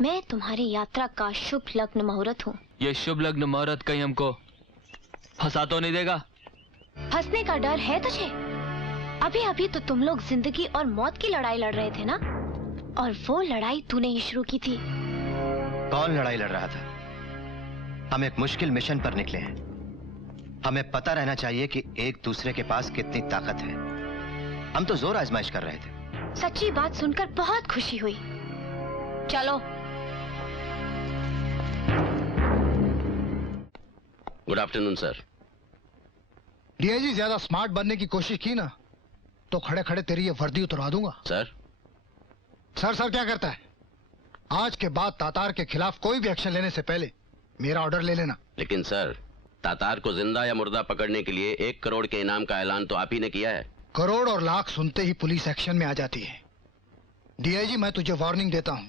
मैं तुम्हारी यात्रा का शुभ लग्न मुहूर्त हूँ। ये शुभ लग्न मुहूर्त कहीं हमको फंसा तो नहीं देगा? फंसने का डर है तुझे? अभी अभी तो तुम लोग जिंदगी और मौत की लड़ाई लड़ रहे थे ना, और वो लड़ाई तूने ही शुरू की थी। कौन लड़ाई लड़ रहा था? हम एक मुश्किल मिशन पर निकले हैं। हमें पता रहना चाहिए कि एक दूसरे के पास कितनी ताकत है। हम तो जोर आजमाइश कर रहे थे। सच्ची बात सुनकर बहुत खुशी हुई। चलो। Good afternoon sir. डीआईजी ज्यादा स्मार्ट बनने की कोशिश की ना तो खड़े खड़े तेरी ये वर्दी उतरवा दूंगा। सर सर क्या करता है? आज के बाद तातार के खिलाफ कोई भी एक्शन लेने से पहले मेरा ऑर्डर ले लेना। लेकिन सर, तातार को जिंदा या मुर्दा पकड़ने के लिए 1 करोड़ के इनाम का ऐलान तो आप ही ने किया है। करोड़ और लाख सुनते ही पुलिस एक्शन में आ जाती है। डीआईजी, मैं तुझे वार्निंग देता हूँ,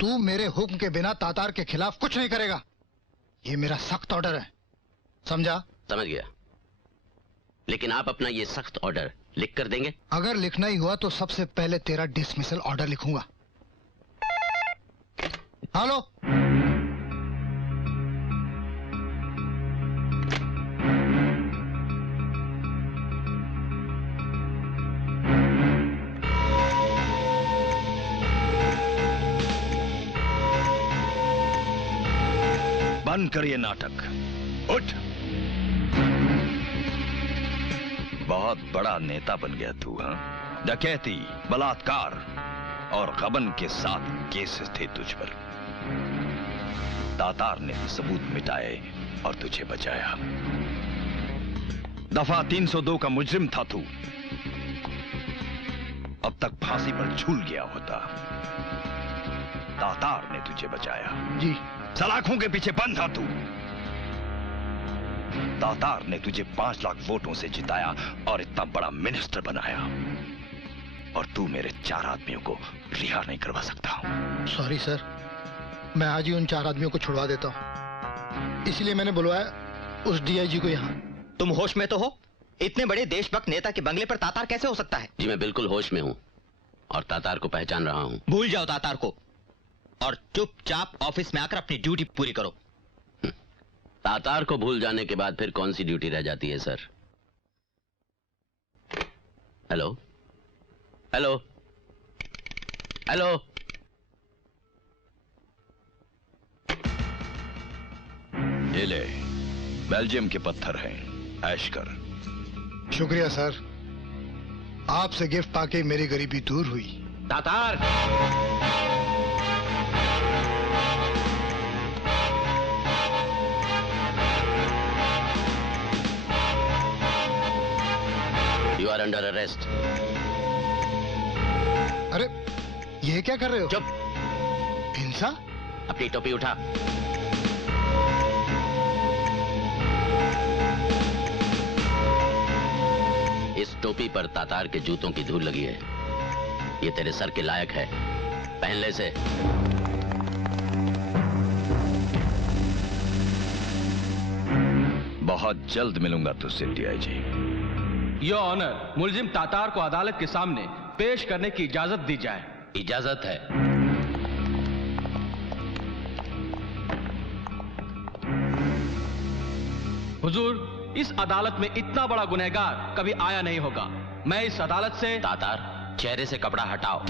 तू मेरे हुक्म के बिना तातार के खिलाफ कुछ नहीं करेगा। ये मेरा सख्त ऑर्डर है, समझा? समझ गया। लेकिन आप अपना ये सख्त ऑर्डर लिख कर देंगे? अगर लिखना ही हुआ तो सबसे पहले तेरा डिसमिसल ऑर्डर लिखूंगा। हेलो, बंद कर ये नाटक, उठ। बहुत बड़ा नेता बन गया तू, हाँ? डकैती, बलात्कार और गबन के 7 केसेस थे तुझ पर। तातार ने सबूत मिटाए और तुझे बचाया। दफा 302 का मुजरिम था तू, अब तक फांसी पर झूल गया होता। तातार ने तुझे बचाया। जी। सलाखों के पीछे बंद था तू। तातार ने तुझे 5 लाख वोटों से जिताया और इतना बड़ा मिनिस्टर बनाया, और तू मेरे 4 आदमियों को रिहा नहीं करवा सकता। सॉरी सर, मैं आज ही उन 4 आदमियों को छुड़वा देता हूँ। इसलिए मैंने बुलवाया उस डीआईजी को यहाँ। तुम होश में तो हो? इतने बड़े देशभक्त नेता के बंगले पर तातार कैसे हो सकता है? जी मैं बिल्कुल होश में हूँ और तातार को पहचान रहा हूँ। भूल जाओ तातार को और चुपचाप ऑफिस में आकर अपनी ड्यूटी पूरी करो। तातार को भूल जाने के बाद फिर कौन सी ड्यूटी रह जाती है सर? Hello hello hello. ये ले, बेल्जियम के पत्थर हैं, ऐश कर। शुक्रिया सर, आपसे गिफ्ट पाके मेरी गरीबी दूर हुई। Tatar, You are under arrest. अरे ये क्या कर रहे हो? चुप। हिंसा? अपनी टोपी उठा। इस टोपी पर तातार के जूतों की धूल लगी है। ये तेरे सर के लायक है, पहन ले से। बहुत जल्द मिलूंगा तुझसे डीआईजी। योर ऑनर, मुलजिम तातार को अदालत के सामने पेश करने की इजाजत दी जाए। इजाजत है। हुजूर, इस अदालत में इतना बड़ा गुनहगार कभी आया नहीं होगा। मैं इस अदालत से। तातार, चेहरे से कपड़ा हटाओ।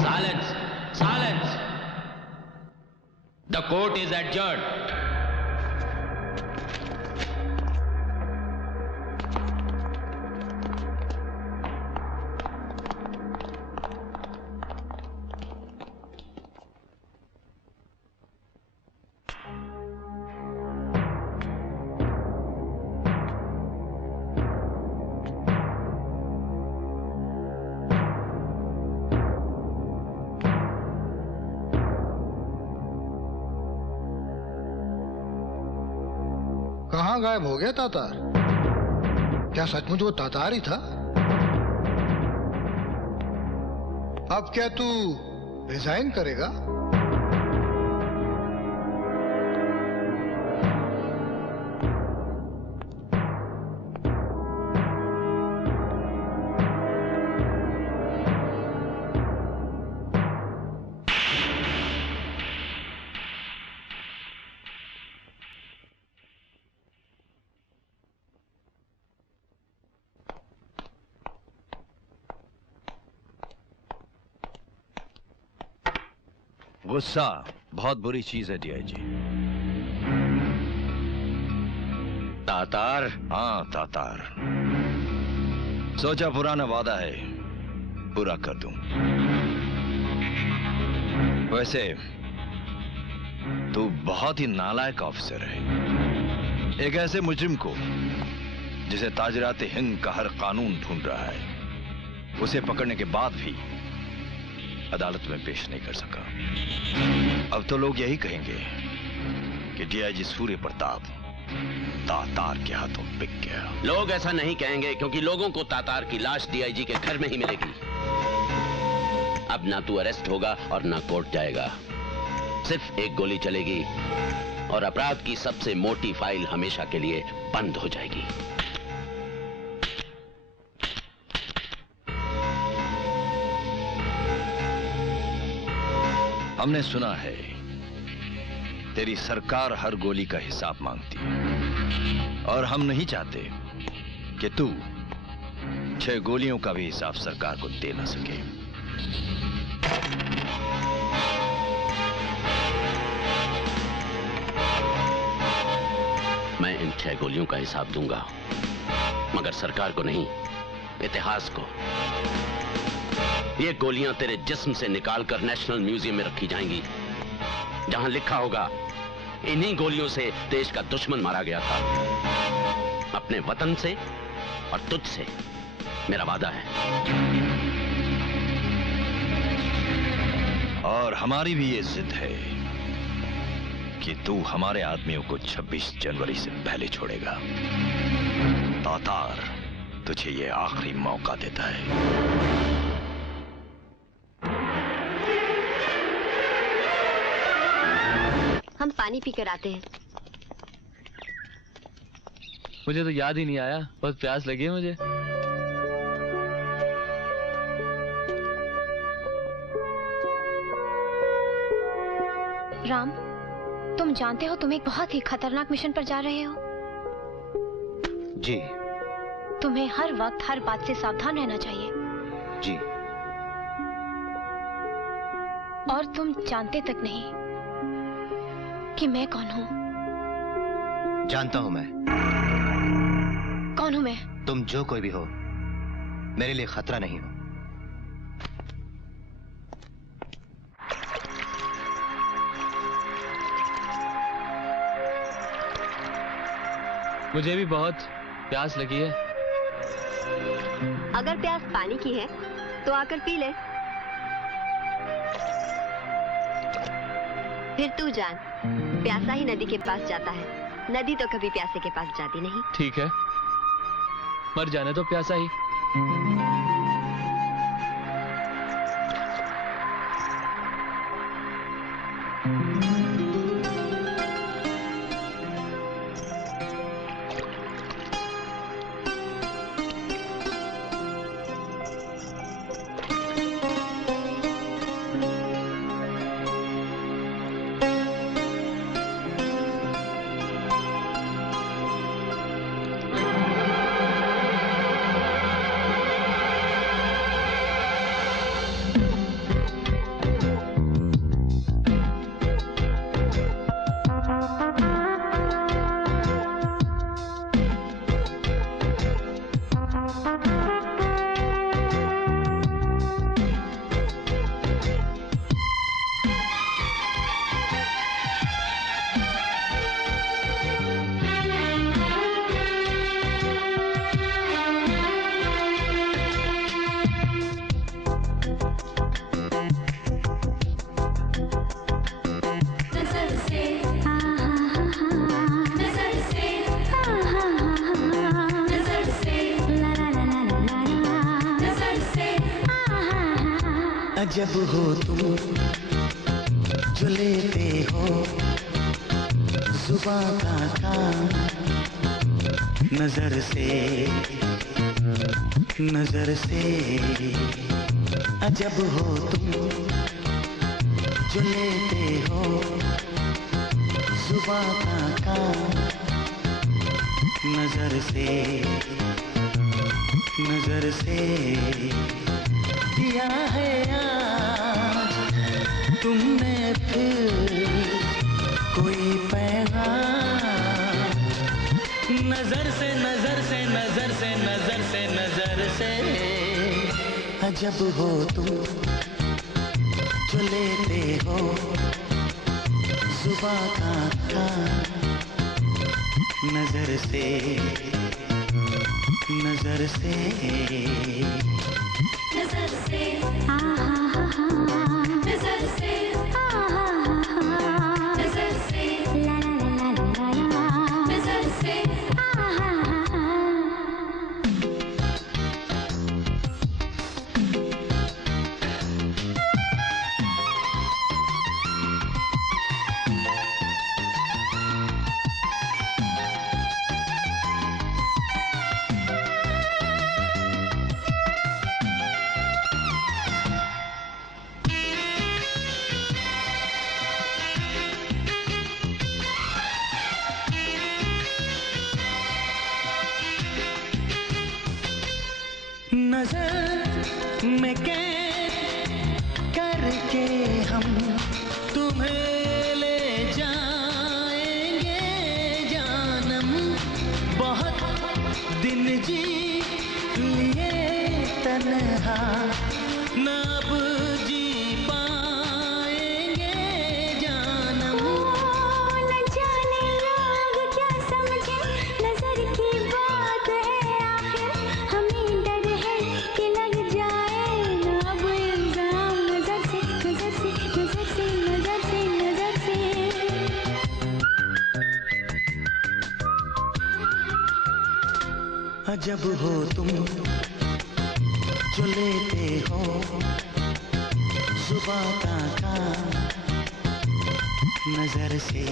Silence! Silence! The court is adjourned. कहाँ गायब हो गया तातार? क्या सचमुच वो तातार ही था? अब क्या तू रिजाइन करेगा? गुस्सा बहुत बुरी चीज है डीआईजी। तातार? हाँ तातार। सोचा पुराना वादा है, पूरा कर दूं। वैसे तू बहुत ही नालायक ऑफिसर है। एक ऐसे मुजरिम को जिसे ताजरात हिंद का हर कानून ढूंढ रहा है, उसे पकड़ने के बाद भी अदालत में पेश नहीं कर सका। अब तो लोग यही कहेंगे कि डीआईजी सूर्य प्रताप तातार के हाथों बिक गया। लोग ऐसा नहीं कहेंगे, क्योंकि लोगों को तातार की लाश डीआईजी के घर में ही मिलेगी। अब ना तू अरेस्ट होगा और ना कोर्ट जाएगा। सिर्फ एक गोली चलेगी और अपराध की सबसे मोटी फाइल हमेशा के लिए बंद हो जाएगी। हमने सुना है तेरी सरकार हर गोली का हिसाब मांगती है, और हम नहीं चाहते कि तू 6 गोलियों का भी हिसाब सरकार को दे ना सके। मैं इन 6 गोलियों का हिसाब दूंगा, मगर सरकार को नहीं, इतिहास को। ये गोलियां तेरे जिस्म से निकालकर नेशनल म्यूजियम में रखी जाएंगी, जहां लिखा होगा इन्हीं गोलियों से देश का दुश्मन मारा गया था। अपने वतन से और तुझ से मेरा वादा है। और हमारी भी ये जिद है कि तू हमारे आदमियों को 26 जनवरी से पहले छोड़ेगा। तातार तुझे ये आखिरी मौका देता है। हम पानी पी कर आते हैं। मुझे तो याद ही नहीं आया, बहुत प्यास लगी है मुझे। राम, तुम जानते हो तुम एक बहुत ही खतरनाक मिशन पर जा रहे हो। जी। तुम्हें हर वक्त हर बात से सावधान रहना चाहिए। जी। और तुम जानते तक नहीं कि मैं कौन हूँ। जानता हूं मैं। कौन हूँ मैं? तुम जो कोई भी हो, मेरे लिए खतरा नहीं हो। मुझे भी बहुत प्यास लगी है। अगर प्यास पानी की है तो आकर पी ले। फिर तू जान, प्यासा ही नदी के पास जाता है, नदी तो कभी प्यासे के पास जाती नहीं। ठीक है, मर जाने तो प्यासा ही। अजब हो तुम जो लेते हो जुबां का काम नजर से अजब हो तुम जो लेते हो जुबां का काम नजर से दिया है आज तुमने फिर कोई पैगाम नजर से अजब हो तुम जो लेते हो जुबां का काम नजर से नजर में कैद करके हम तुम्हें ले जाएंगे जानम बहुत दिन जी लिए तन्हा न अब जी पाएंगे जानम न जाने लोग क्या समझे नजर की बात है आखिर हमें डर है कि लग जाए न अब इल्जाम नजर से अजब हो तुम जो लेते हो जुबां का काम नजर से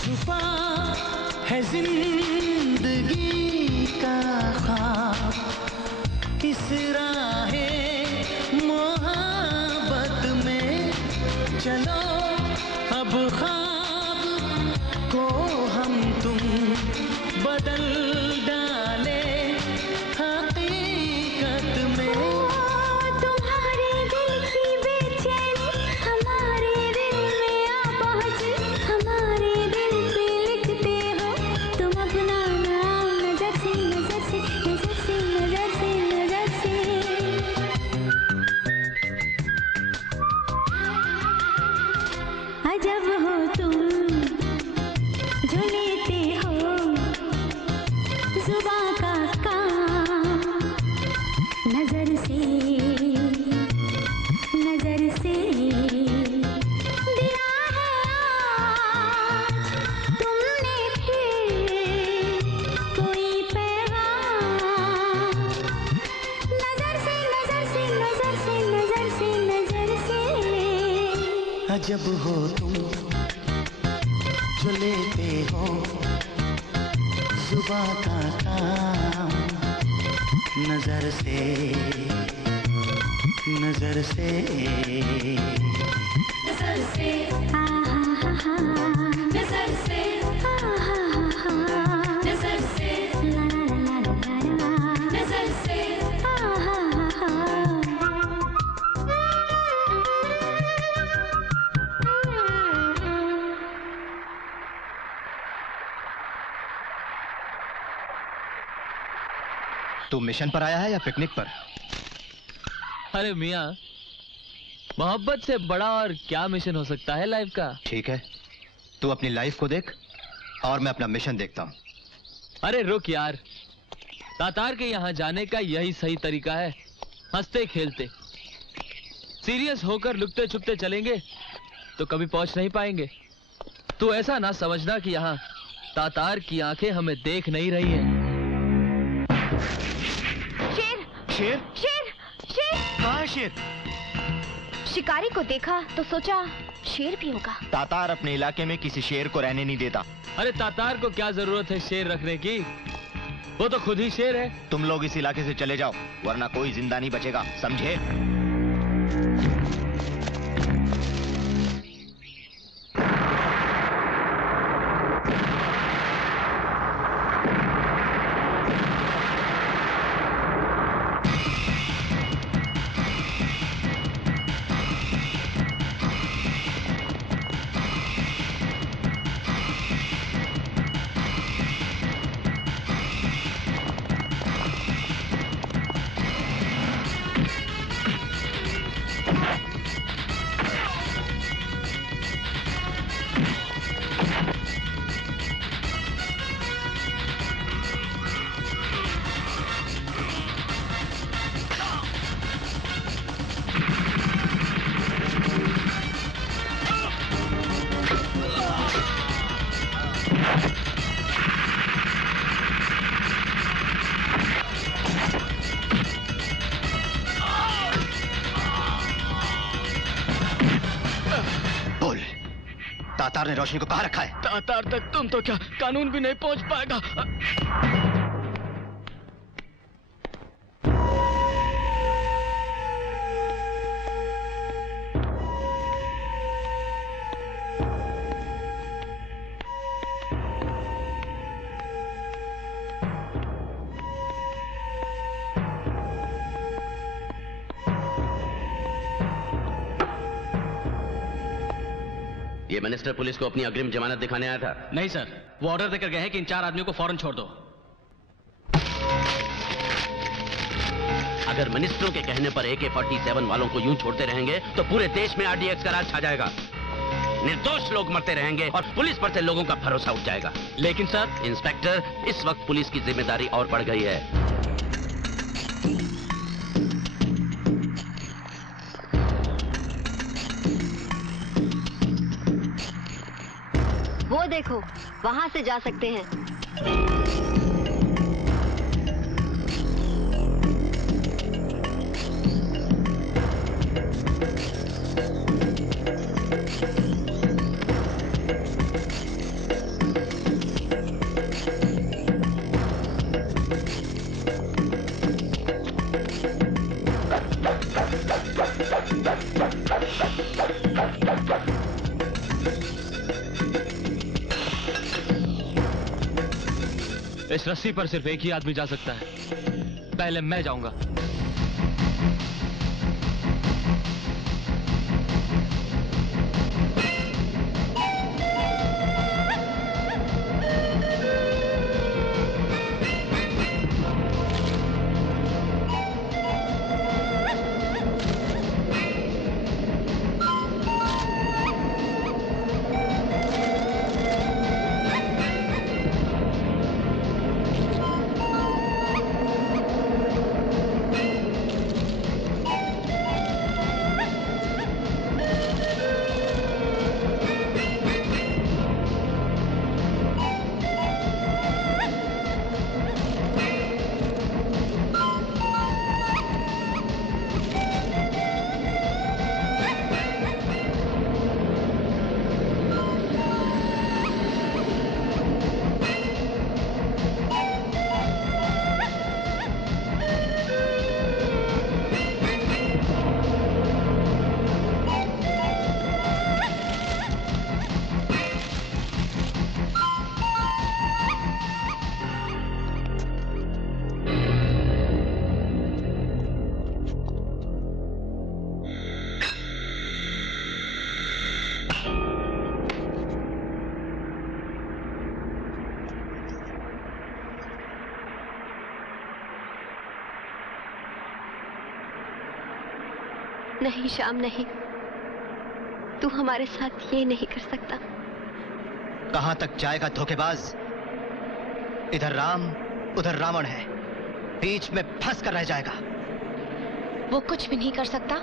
छुपा है जिंदगी का ख्वाब इस राहे मोहब्बत में चलो अब ख्वाब को हम तुम बदल डाले हकीकत में तुम्हारे दिल की बेचैनी हमारे दिल में आ पहुंची हमारे दिल पे लिखते हो तुम अपना नाम नजर से अजब हो तुम जो लेते हो जुबां का काम नजर से दिया है आज तुमने फिर कोई पैगाम नजर से अजब हो तुम जो लेते हो जुबां का काम नजर से तू मिशन पर आया है या पिकनिक पर? अरे मियाँ, मोहब्बत से बड़ा और क्या मिशन हो सकता है लाइफ का? ठीक है, तू अपनी लाइफ को देख और मैं अपना मिशन देखता हूँ। अरे रुक यार, तातार के यहाँ जाने का यही सही तरीका है, हंसते खेलते। सीरियस होकर लुकते छुपते चलेंगे तो कभी पहुंच नहीं पाएंगे। तू ऐसा ना समझना कि यहाँ तातार की आंखें हमें देख नहीं रही हैं। शेर शेर शेर शेर कहाँ है शेर? शिकारी को देखा तो सोचा शेर भी होगा। तातार अपने इलाके में किसी शेर को रहने नहीं देता। अरे तातार को क्या जरूरत है शेर रखने की, वो तो खुद ही शेर है। तुम लोग इस इलाके से चले जाओ वरना कोई जिंदा नहीं बचेगा, समझे? तातार ने रोशनी को कहाँ रखा है? तातार तक तुम तो क्या कानून भी नहीं पहुंच पाएगा। ये मिनिस्टर पुलिस को अपनी अग्रिम जमानत दिखाने आया था? नहीं सर, वो ऑर्डर देकर गए हैं कि इन 4 आदमियों को फौरन छोड़ दो। अगर मिनिस्टरों के कहने पर AK-47 वालों को यूं छोड़ते रहेंगे तो पूरे देश में RDX का राज छा जाएगा। निर्दोष लोग मरते रहेंगे और पुलिस पर से लोगों का भरोसा उठ जाएगा। लेकिन सर इंस्पेक्टर, इस वक्त पुलिस की जिम्मेदारी और बढ़ गई है। वो देखो, वहां से जा सकते हैं। इस रस्सी पर सिर्फ एक ही आदमी जा सकता है, पहले मैं जाऊंगा। नहीं श्याम, नहीं। तू हमारे साथ ये नहीं कर सकता। कहां तक जाएगा धोखेबाज? इधर राम उधर रावण है, बीच में फंस कर रह जाएगा। वो कुछ भी नहीं कर सकता,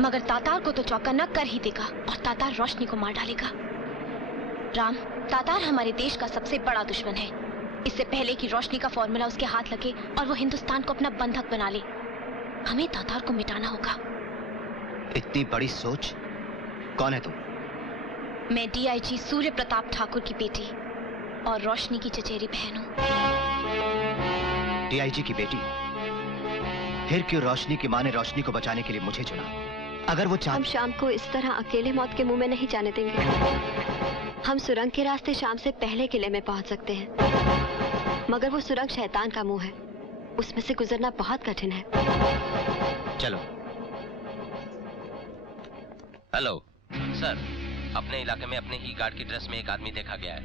मगर तातार को तो चौकन्ना कर ही देगा और तातार रोशनी को मार डालेगा। राम, तातार हमारे देश का सबसे बड़ा दुश्मन है। इससे पहले कि रोशनी का फॉर्मूला उसके हाथ लगे और वो हिंदुस्तान को अपना बंधक बना ले, हमें तातार को मिटाना होगा। इतनी बड़ी सोच? कौन है तुम? मैं डीआईजी सूर्य प्रताप ठाकुर की बेटी और रोशनी की चचेरी बहन हूँ। डीआईजी की बेटी? फिर क्यों रोशनी की माँ ने रोशनी को बचाने के लिए मुझे चुना? अगर वो हम शाम को इस तरह अकेले मौत के मुंह में नहीं जाने देंगे। हम सुरंग के रास्ते शाम से पहले किले में पहुंच सकते हैं, मगर वो सुरंग शैतान का मुंह है, उसमें से गुजरना बहुत कठिन है। चलो। हेलो सर, अपने इलाके में अपने ही गार्ड की ड्रेस में एक आदमी देखा गया है।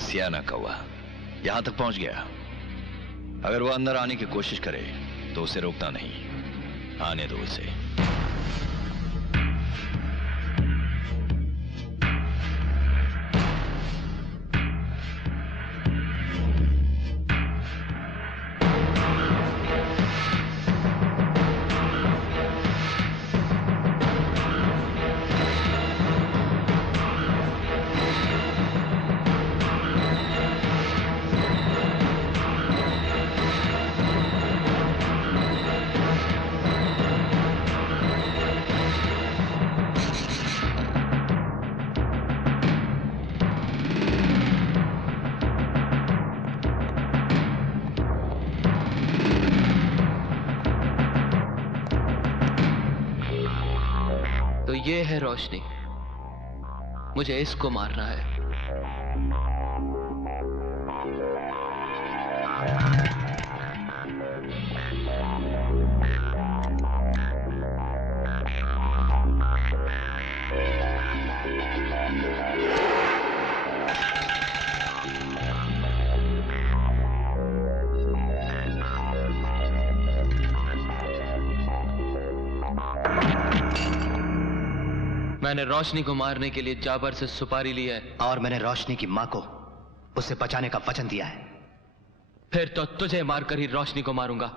सियाना कौवा यहां तक पहुंच गया। अगर वो अंदर आने की कोशिश करे तो उसे रोकना नहीं, आने दो उसे। ये है रोशनी, मुझे इसको मारना है। मैंने रोशनी को मारने के लिए जाबर से सुपारी ली है। और मैंने रोशनी की मां को उसे बचाने का वचन दिया है। फिर तो तुझे मारकर ही रोशनी को मारूंगा।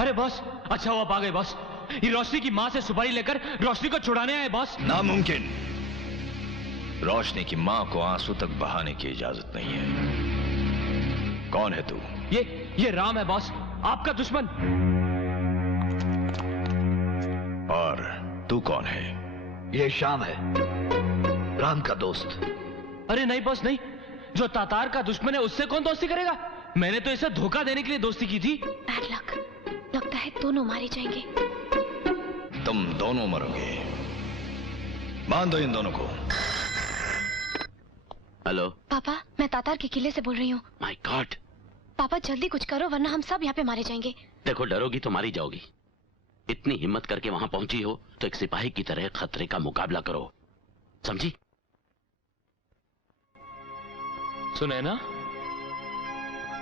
अरे बॉस, अच्छा हुआ आ गए बॉस। ये रोशनी की माँ से सुपारी लेकर रोशनी को छुड़ाने आए बॉस। नामुमकिन। रोशनी की माँ को आंसू तक बहाने की इजाजत नहीं है। कौन है तू? ये राम है बॉस, आपका दुश्मन। और तू कौन है? ये श्याम है, राम का दोस्त। अरे नहीं बॉस नहीं, जो तातार का दुश्मन है उससे कौन दोस्ती करेगा? मैंने तो इसे धोखा देने के लिए दोस्ती की थी। बैड लक, लगता है दोनों मारे जाएंगे। तुम दोनों मरोगे, मान दो इन दोनों को। हेलो पापा, मैं तातार के किले से बोल रही हूँ। My God. पापा जल्दी कुछ करो वरना हम सब यहाँ पे मारे जाएंगे। देखो, डरोगी तो मारी जाओगी। इतनी हिम्मत करके वहां पहुंची हो तो एक सिपाही की तरह खतरे का मुकाबला करो, समझी? सुने ना?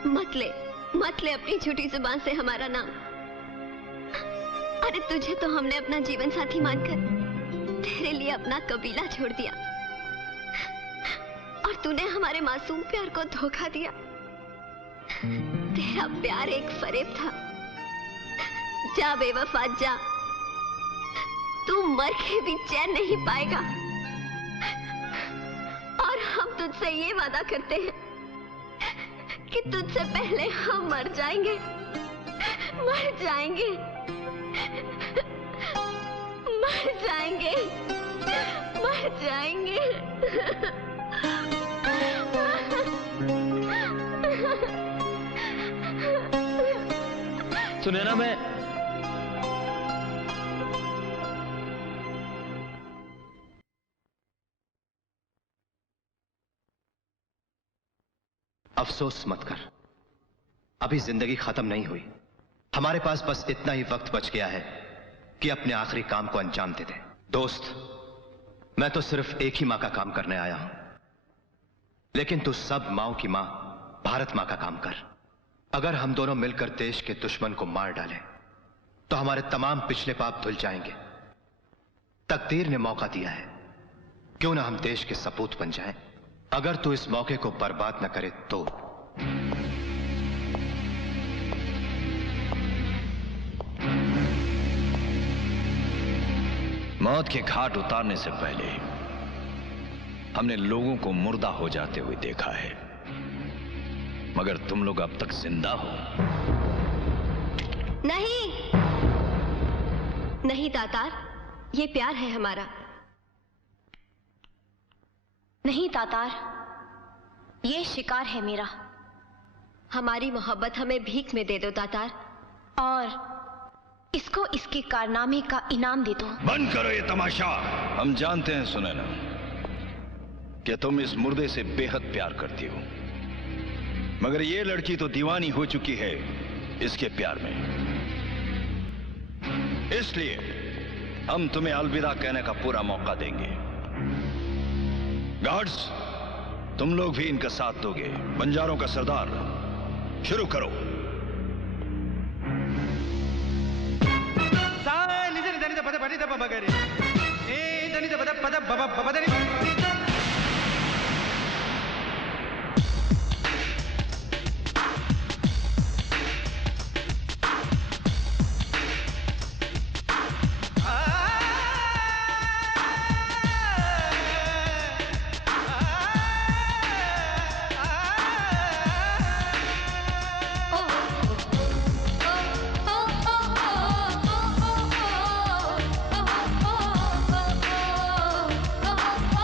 मत ले अपनी झूठी जुबान से हमारा नाम। अरे तुझे तो हमने अपना जीवन साथी मानकर तेरे लिए अपना कबीला छोड़ दिया, और तूने हमारे मासूम प्यार को धोखा दिया। तेरा प्यार एक फरेब था। जा बेवफा जा, तू मर के भी चैन नहीं पाएगा। और हम तुझसे ये वादा करते हैं कि तुझसे पहले हम मर जाएंगे, मर जाएंगे, मर जाएंगे, मर जाएंगे। सुनैना, मैं अफसोस मत कर, अभी जिंदगी खत्म नहीं हुई। हमारे पास बस इतना ही वक्त बच गया है कि अपने आखिरी काम को अंजाम दे दे। दोस्त, मैं तो सिर्फ एक ही मां का काम करने आया हूं, लेकिन तू सब माओ की मां भारत मां का काम कर। अगर हम दोनों मिलकर देश के दुश्मन को मार डालें तो हमारे तमाम पिछले पाप धुल जाएंगे। तकदीर ने मौका दिया है, क्यों ना हम देश के सपूत बन जाएं। अगर तू इस मौके को बर्बाद न करे तो। मौत के घाट उतारने से पहले हमने लोगों को मुर्दा हो जाते हुए देखा है, मगर तुम लोग अब तक जिंदा हो। नहीं नहीं तातार, ये प्यार है हमारा। नहीं तातार, ये शिकार है मेरा। हमारी मोहब्बत हमें भीख में दे दो तातार, और इसको इसके कारनामे का इनाम दे दो। बंद करो ये तमाशा। हम जानते हैं सुनैना कि तुम इस मुर्दे से बेहद प्यार करती हो, मगर ये लड़की तो दीवानी हो चुकी है इसके प्यार में। इसलिए हम तुम्हें अलविदा कहने का पूरा मौका देंगे। गार्ड्स, तुम लोग भी इनका साथ दोगे। बंजारों का सरदार, शुरू करो। oh, oh, oh, oh, oh, oh, oh, oh, oh, oh, oh, oh, oh, oh, oh, oh, oh,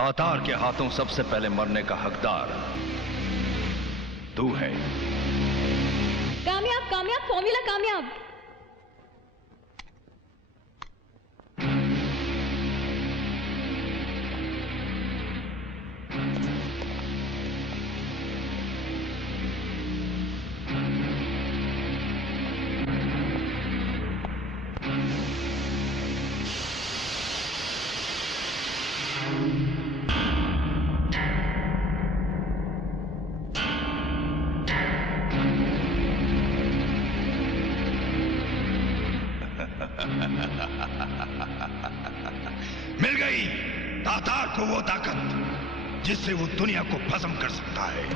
Tatar के हाथों सबसे पहले मरने का हकदार तू है। कामयाब कामयाब फॉर्मूला कामयाब। मिल गई तातार को वो ताकत जिससे वो दुनिया को भस्म कर सकता है।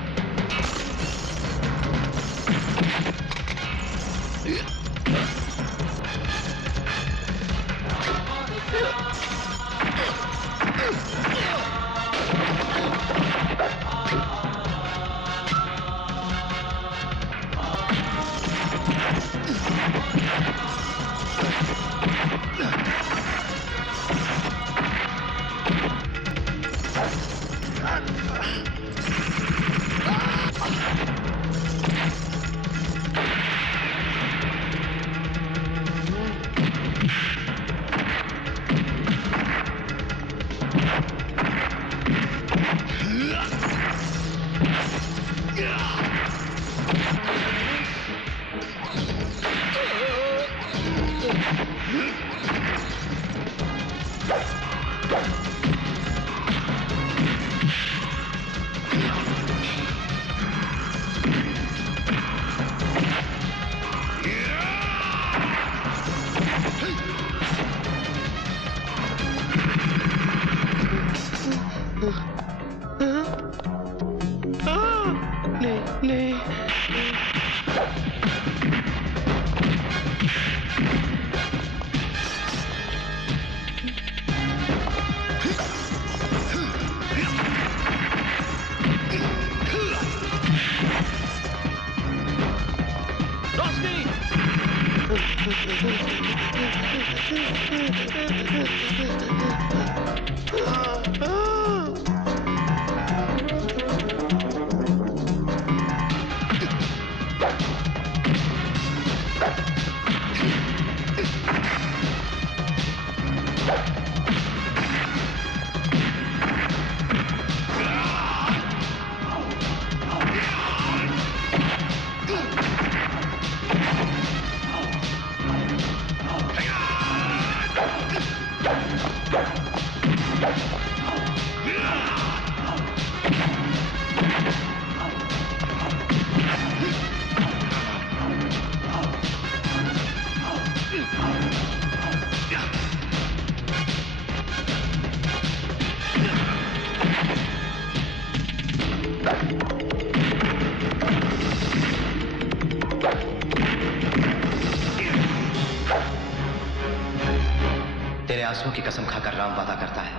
तेरे आंसुओं की कसम खाकर राम वादा करता है,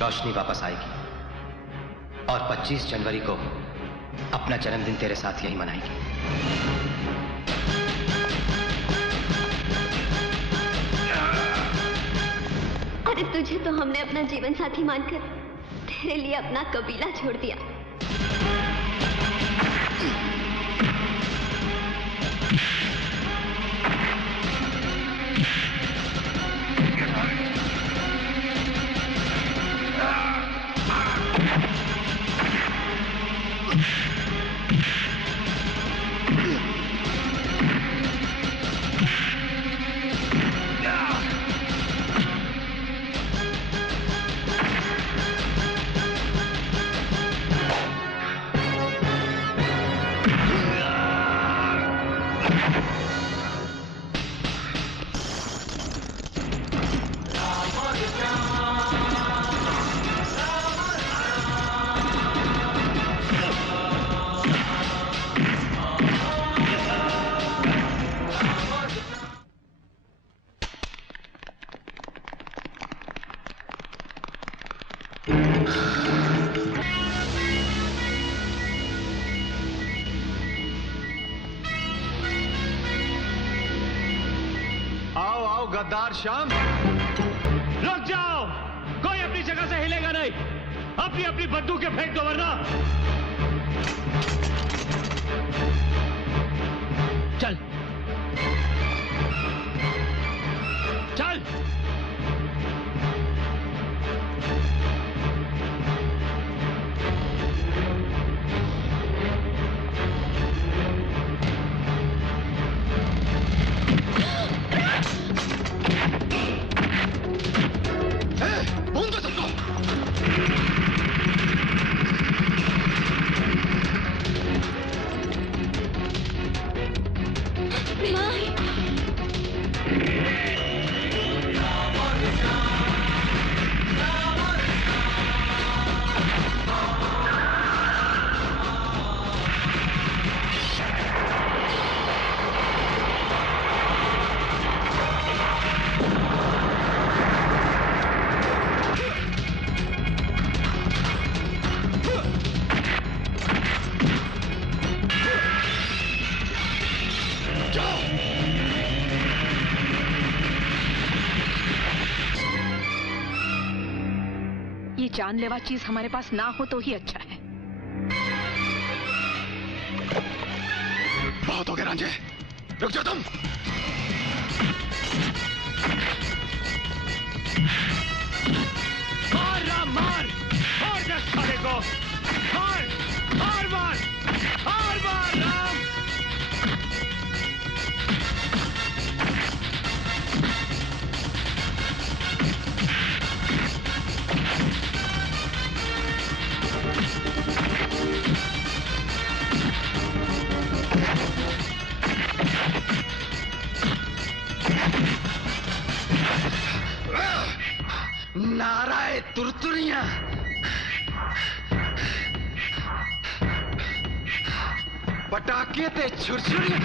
रोशनी वापस आएगी और 25 जनवरी को अपना जन्मदिन तेरे साथ यही मनाएगी। अरे तुझे तो हमने अपना जीवन साथी मानकर तेरे लिए अपना कबीला छोड़ दिया। गद्दार श्याम, रुक जाओ। कोई अपनी जगह से हिलेगा नहीं। अपनी अपनी बंदूकें फेंक दो वरना। चल चल। जानलेवा चीज हमारे पास ना हो तो ही अच्छा है। बहुत हो गया रांझे, रुक जाओ तुम। मार राम मार, मार दे साले को, मार मार मार मार मार राम। नाराए तुरतुरियां, पटाखे ते छुरछुरियां।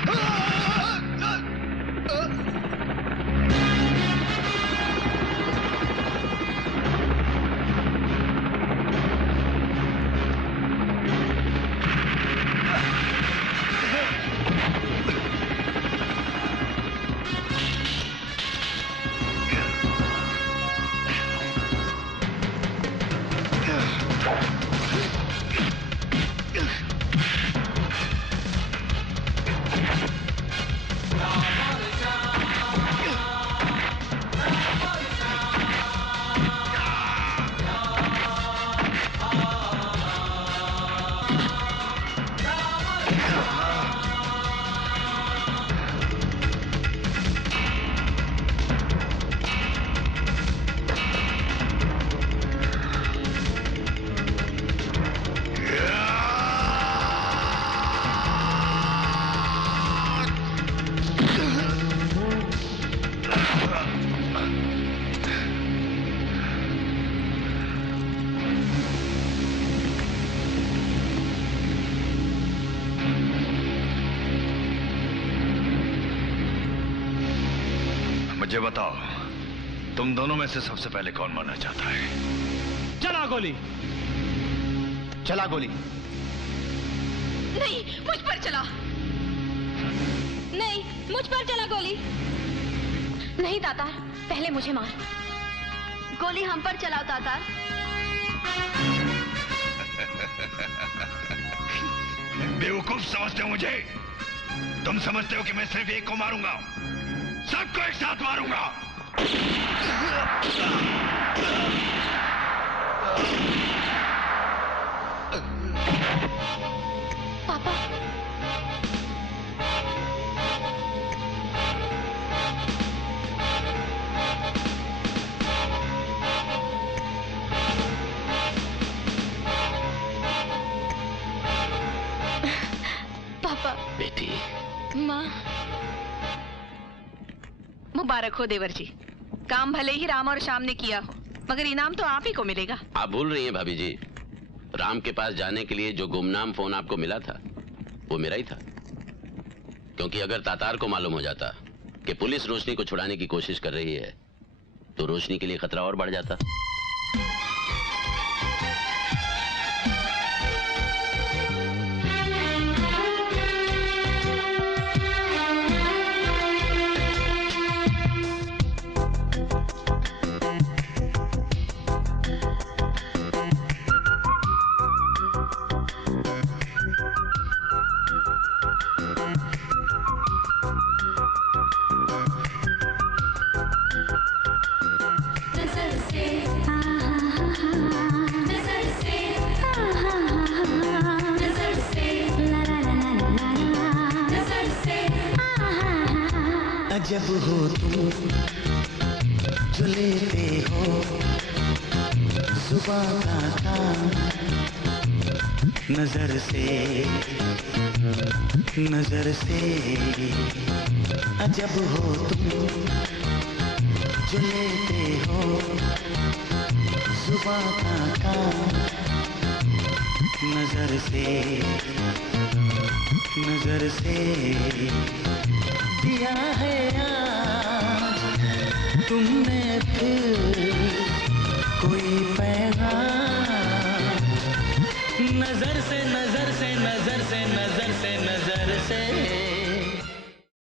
मुझे बताओ, तुम दोनों में से सबसे पहले कौन मरना चाहता है? चला गोली। चला गोली। नहीं, मुझ पर चला। नहीं, मुझ पर चला गोली। नहीं तातार, पहले मुझे मार। गोली हम पर चलाओ तातार। बेवकूफ समझते हो मुझे? तुम समझते हो कि मैं सिर्फ एक को मारूंगा? सबको एक साथ मारूंगा। पापा, पापा। बेटी। माँ। मुबारक हो देवर जी, काम भले ही राम और श्याम ने किया हो, मगर इनाम तो आप ही को मिलेगा। आप भूल रही हैं भाभी जी, राम के पास जाने के लिए जो गुमनाम फोन आपको मिला था वो मेरा ही था। क्योंकि अगर तातार को मालूम हो जाता कि पुलिस रोशनी को छुड़ाने की कोशिश कर रही है तो रोशनी के लिए खतरा और बढ़ जाता। अजब हो तुम जो लेते हो जुबां का काम नजर से अजब हो तुम जो लेते हो जुबां का काम नजर से दिया है आज तुमने फिर कोई पैगाम नजर से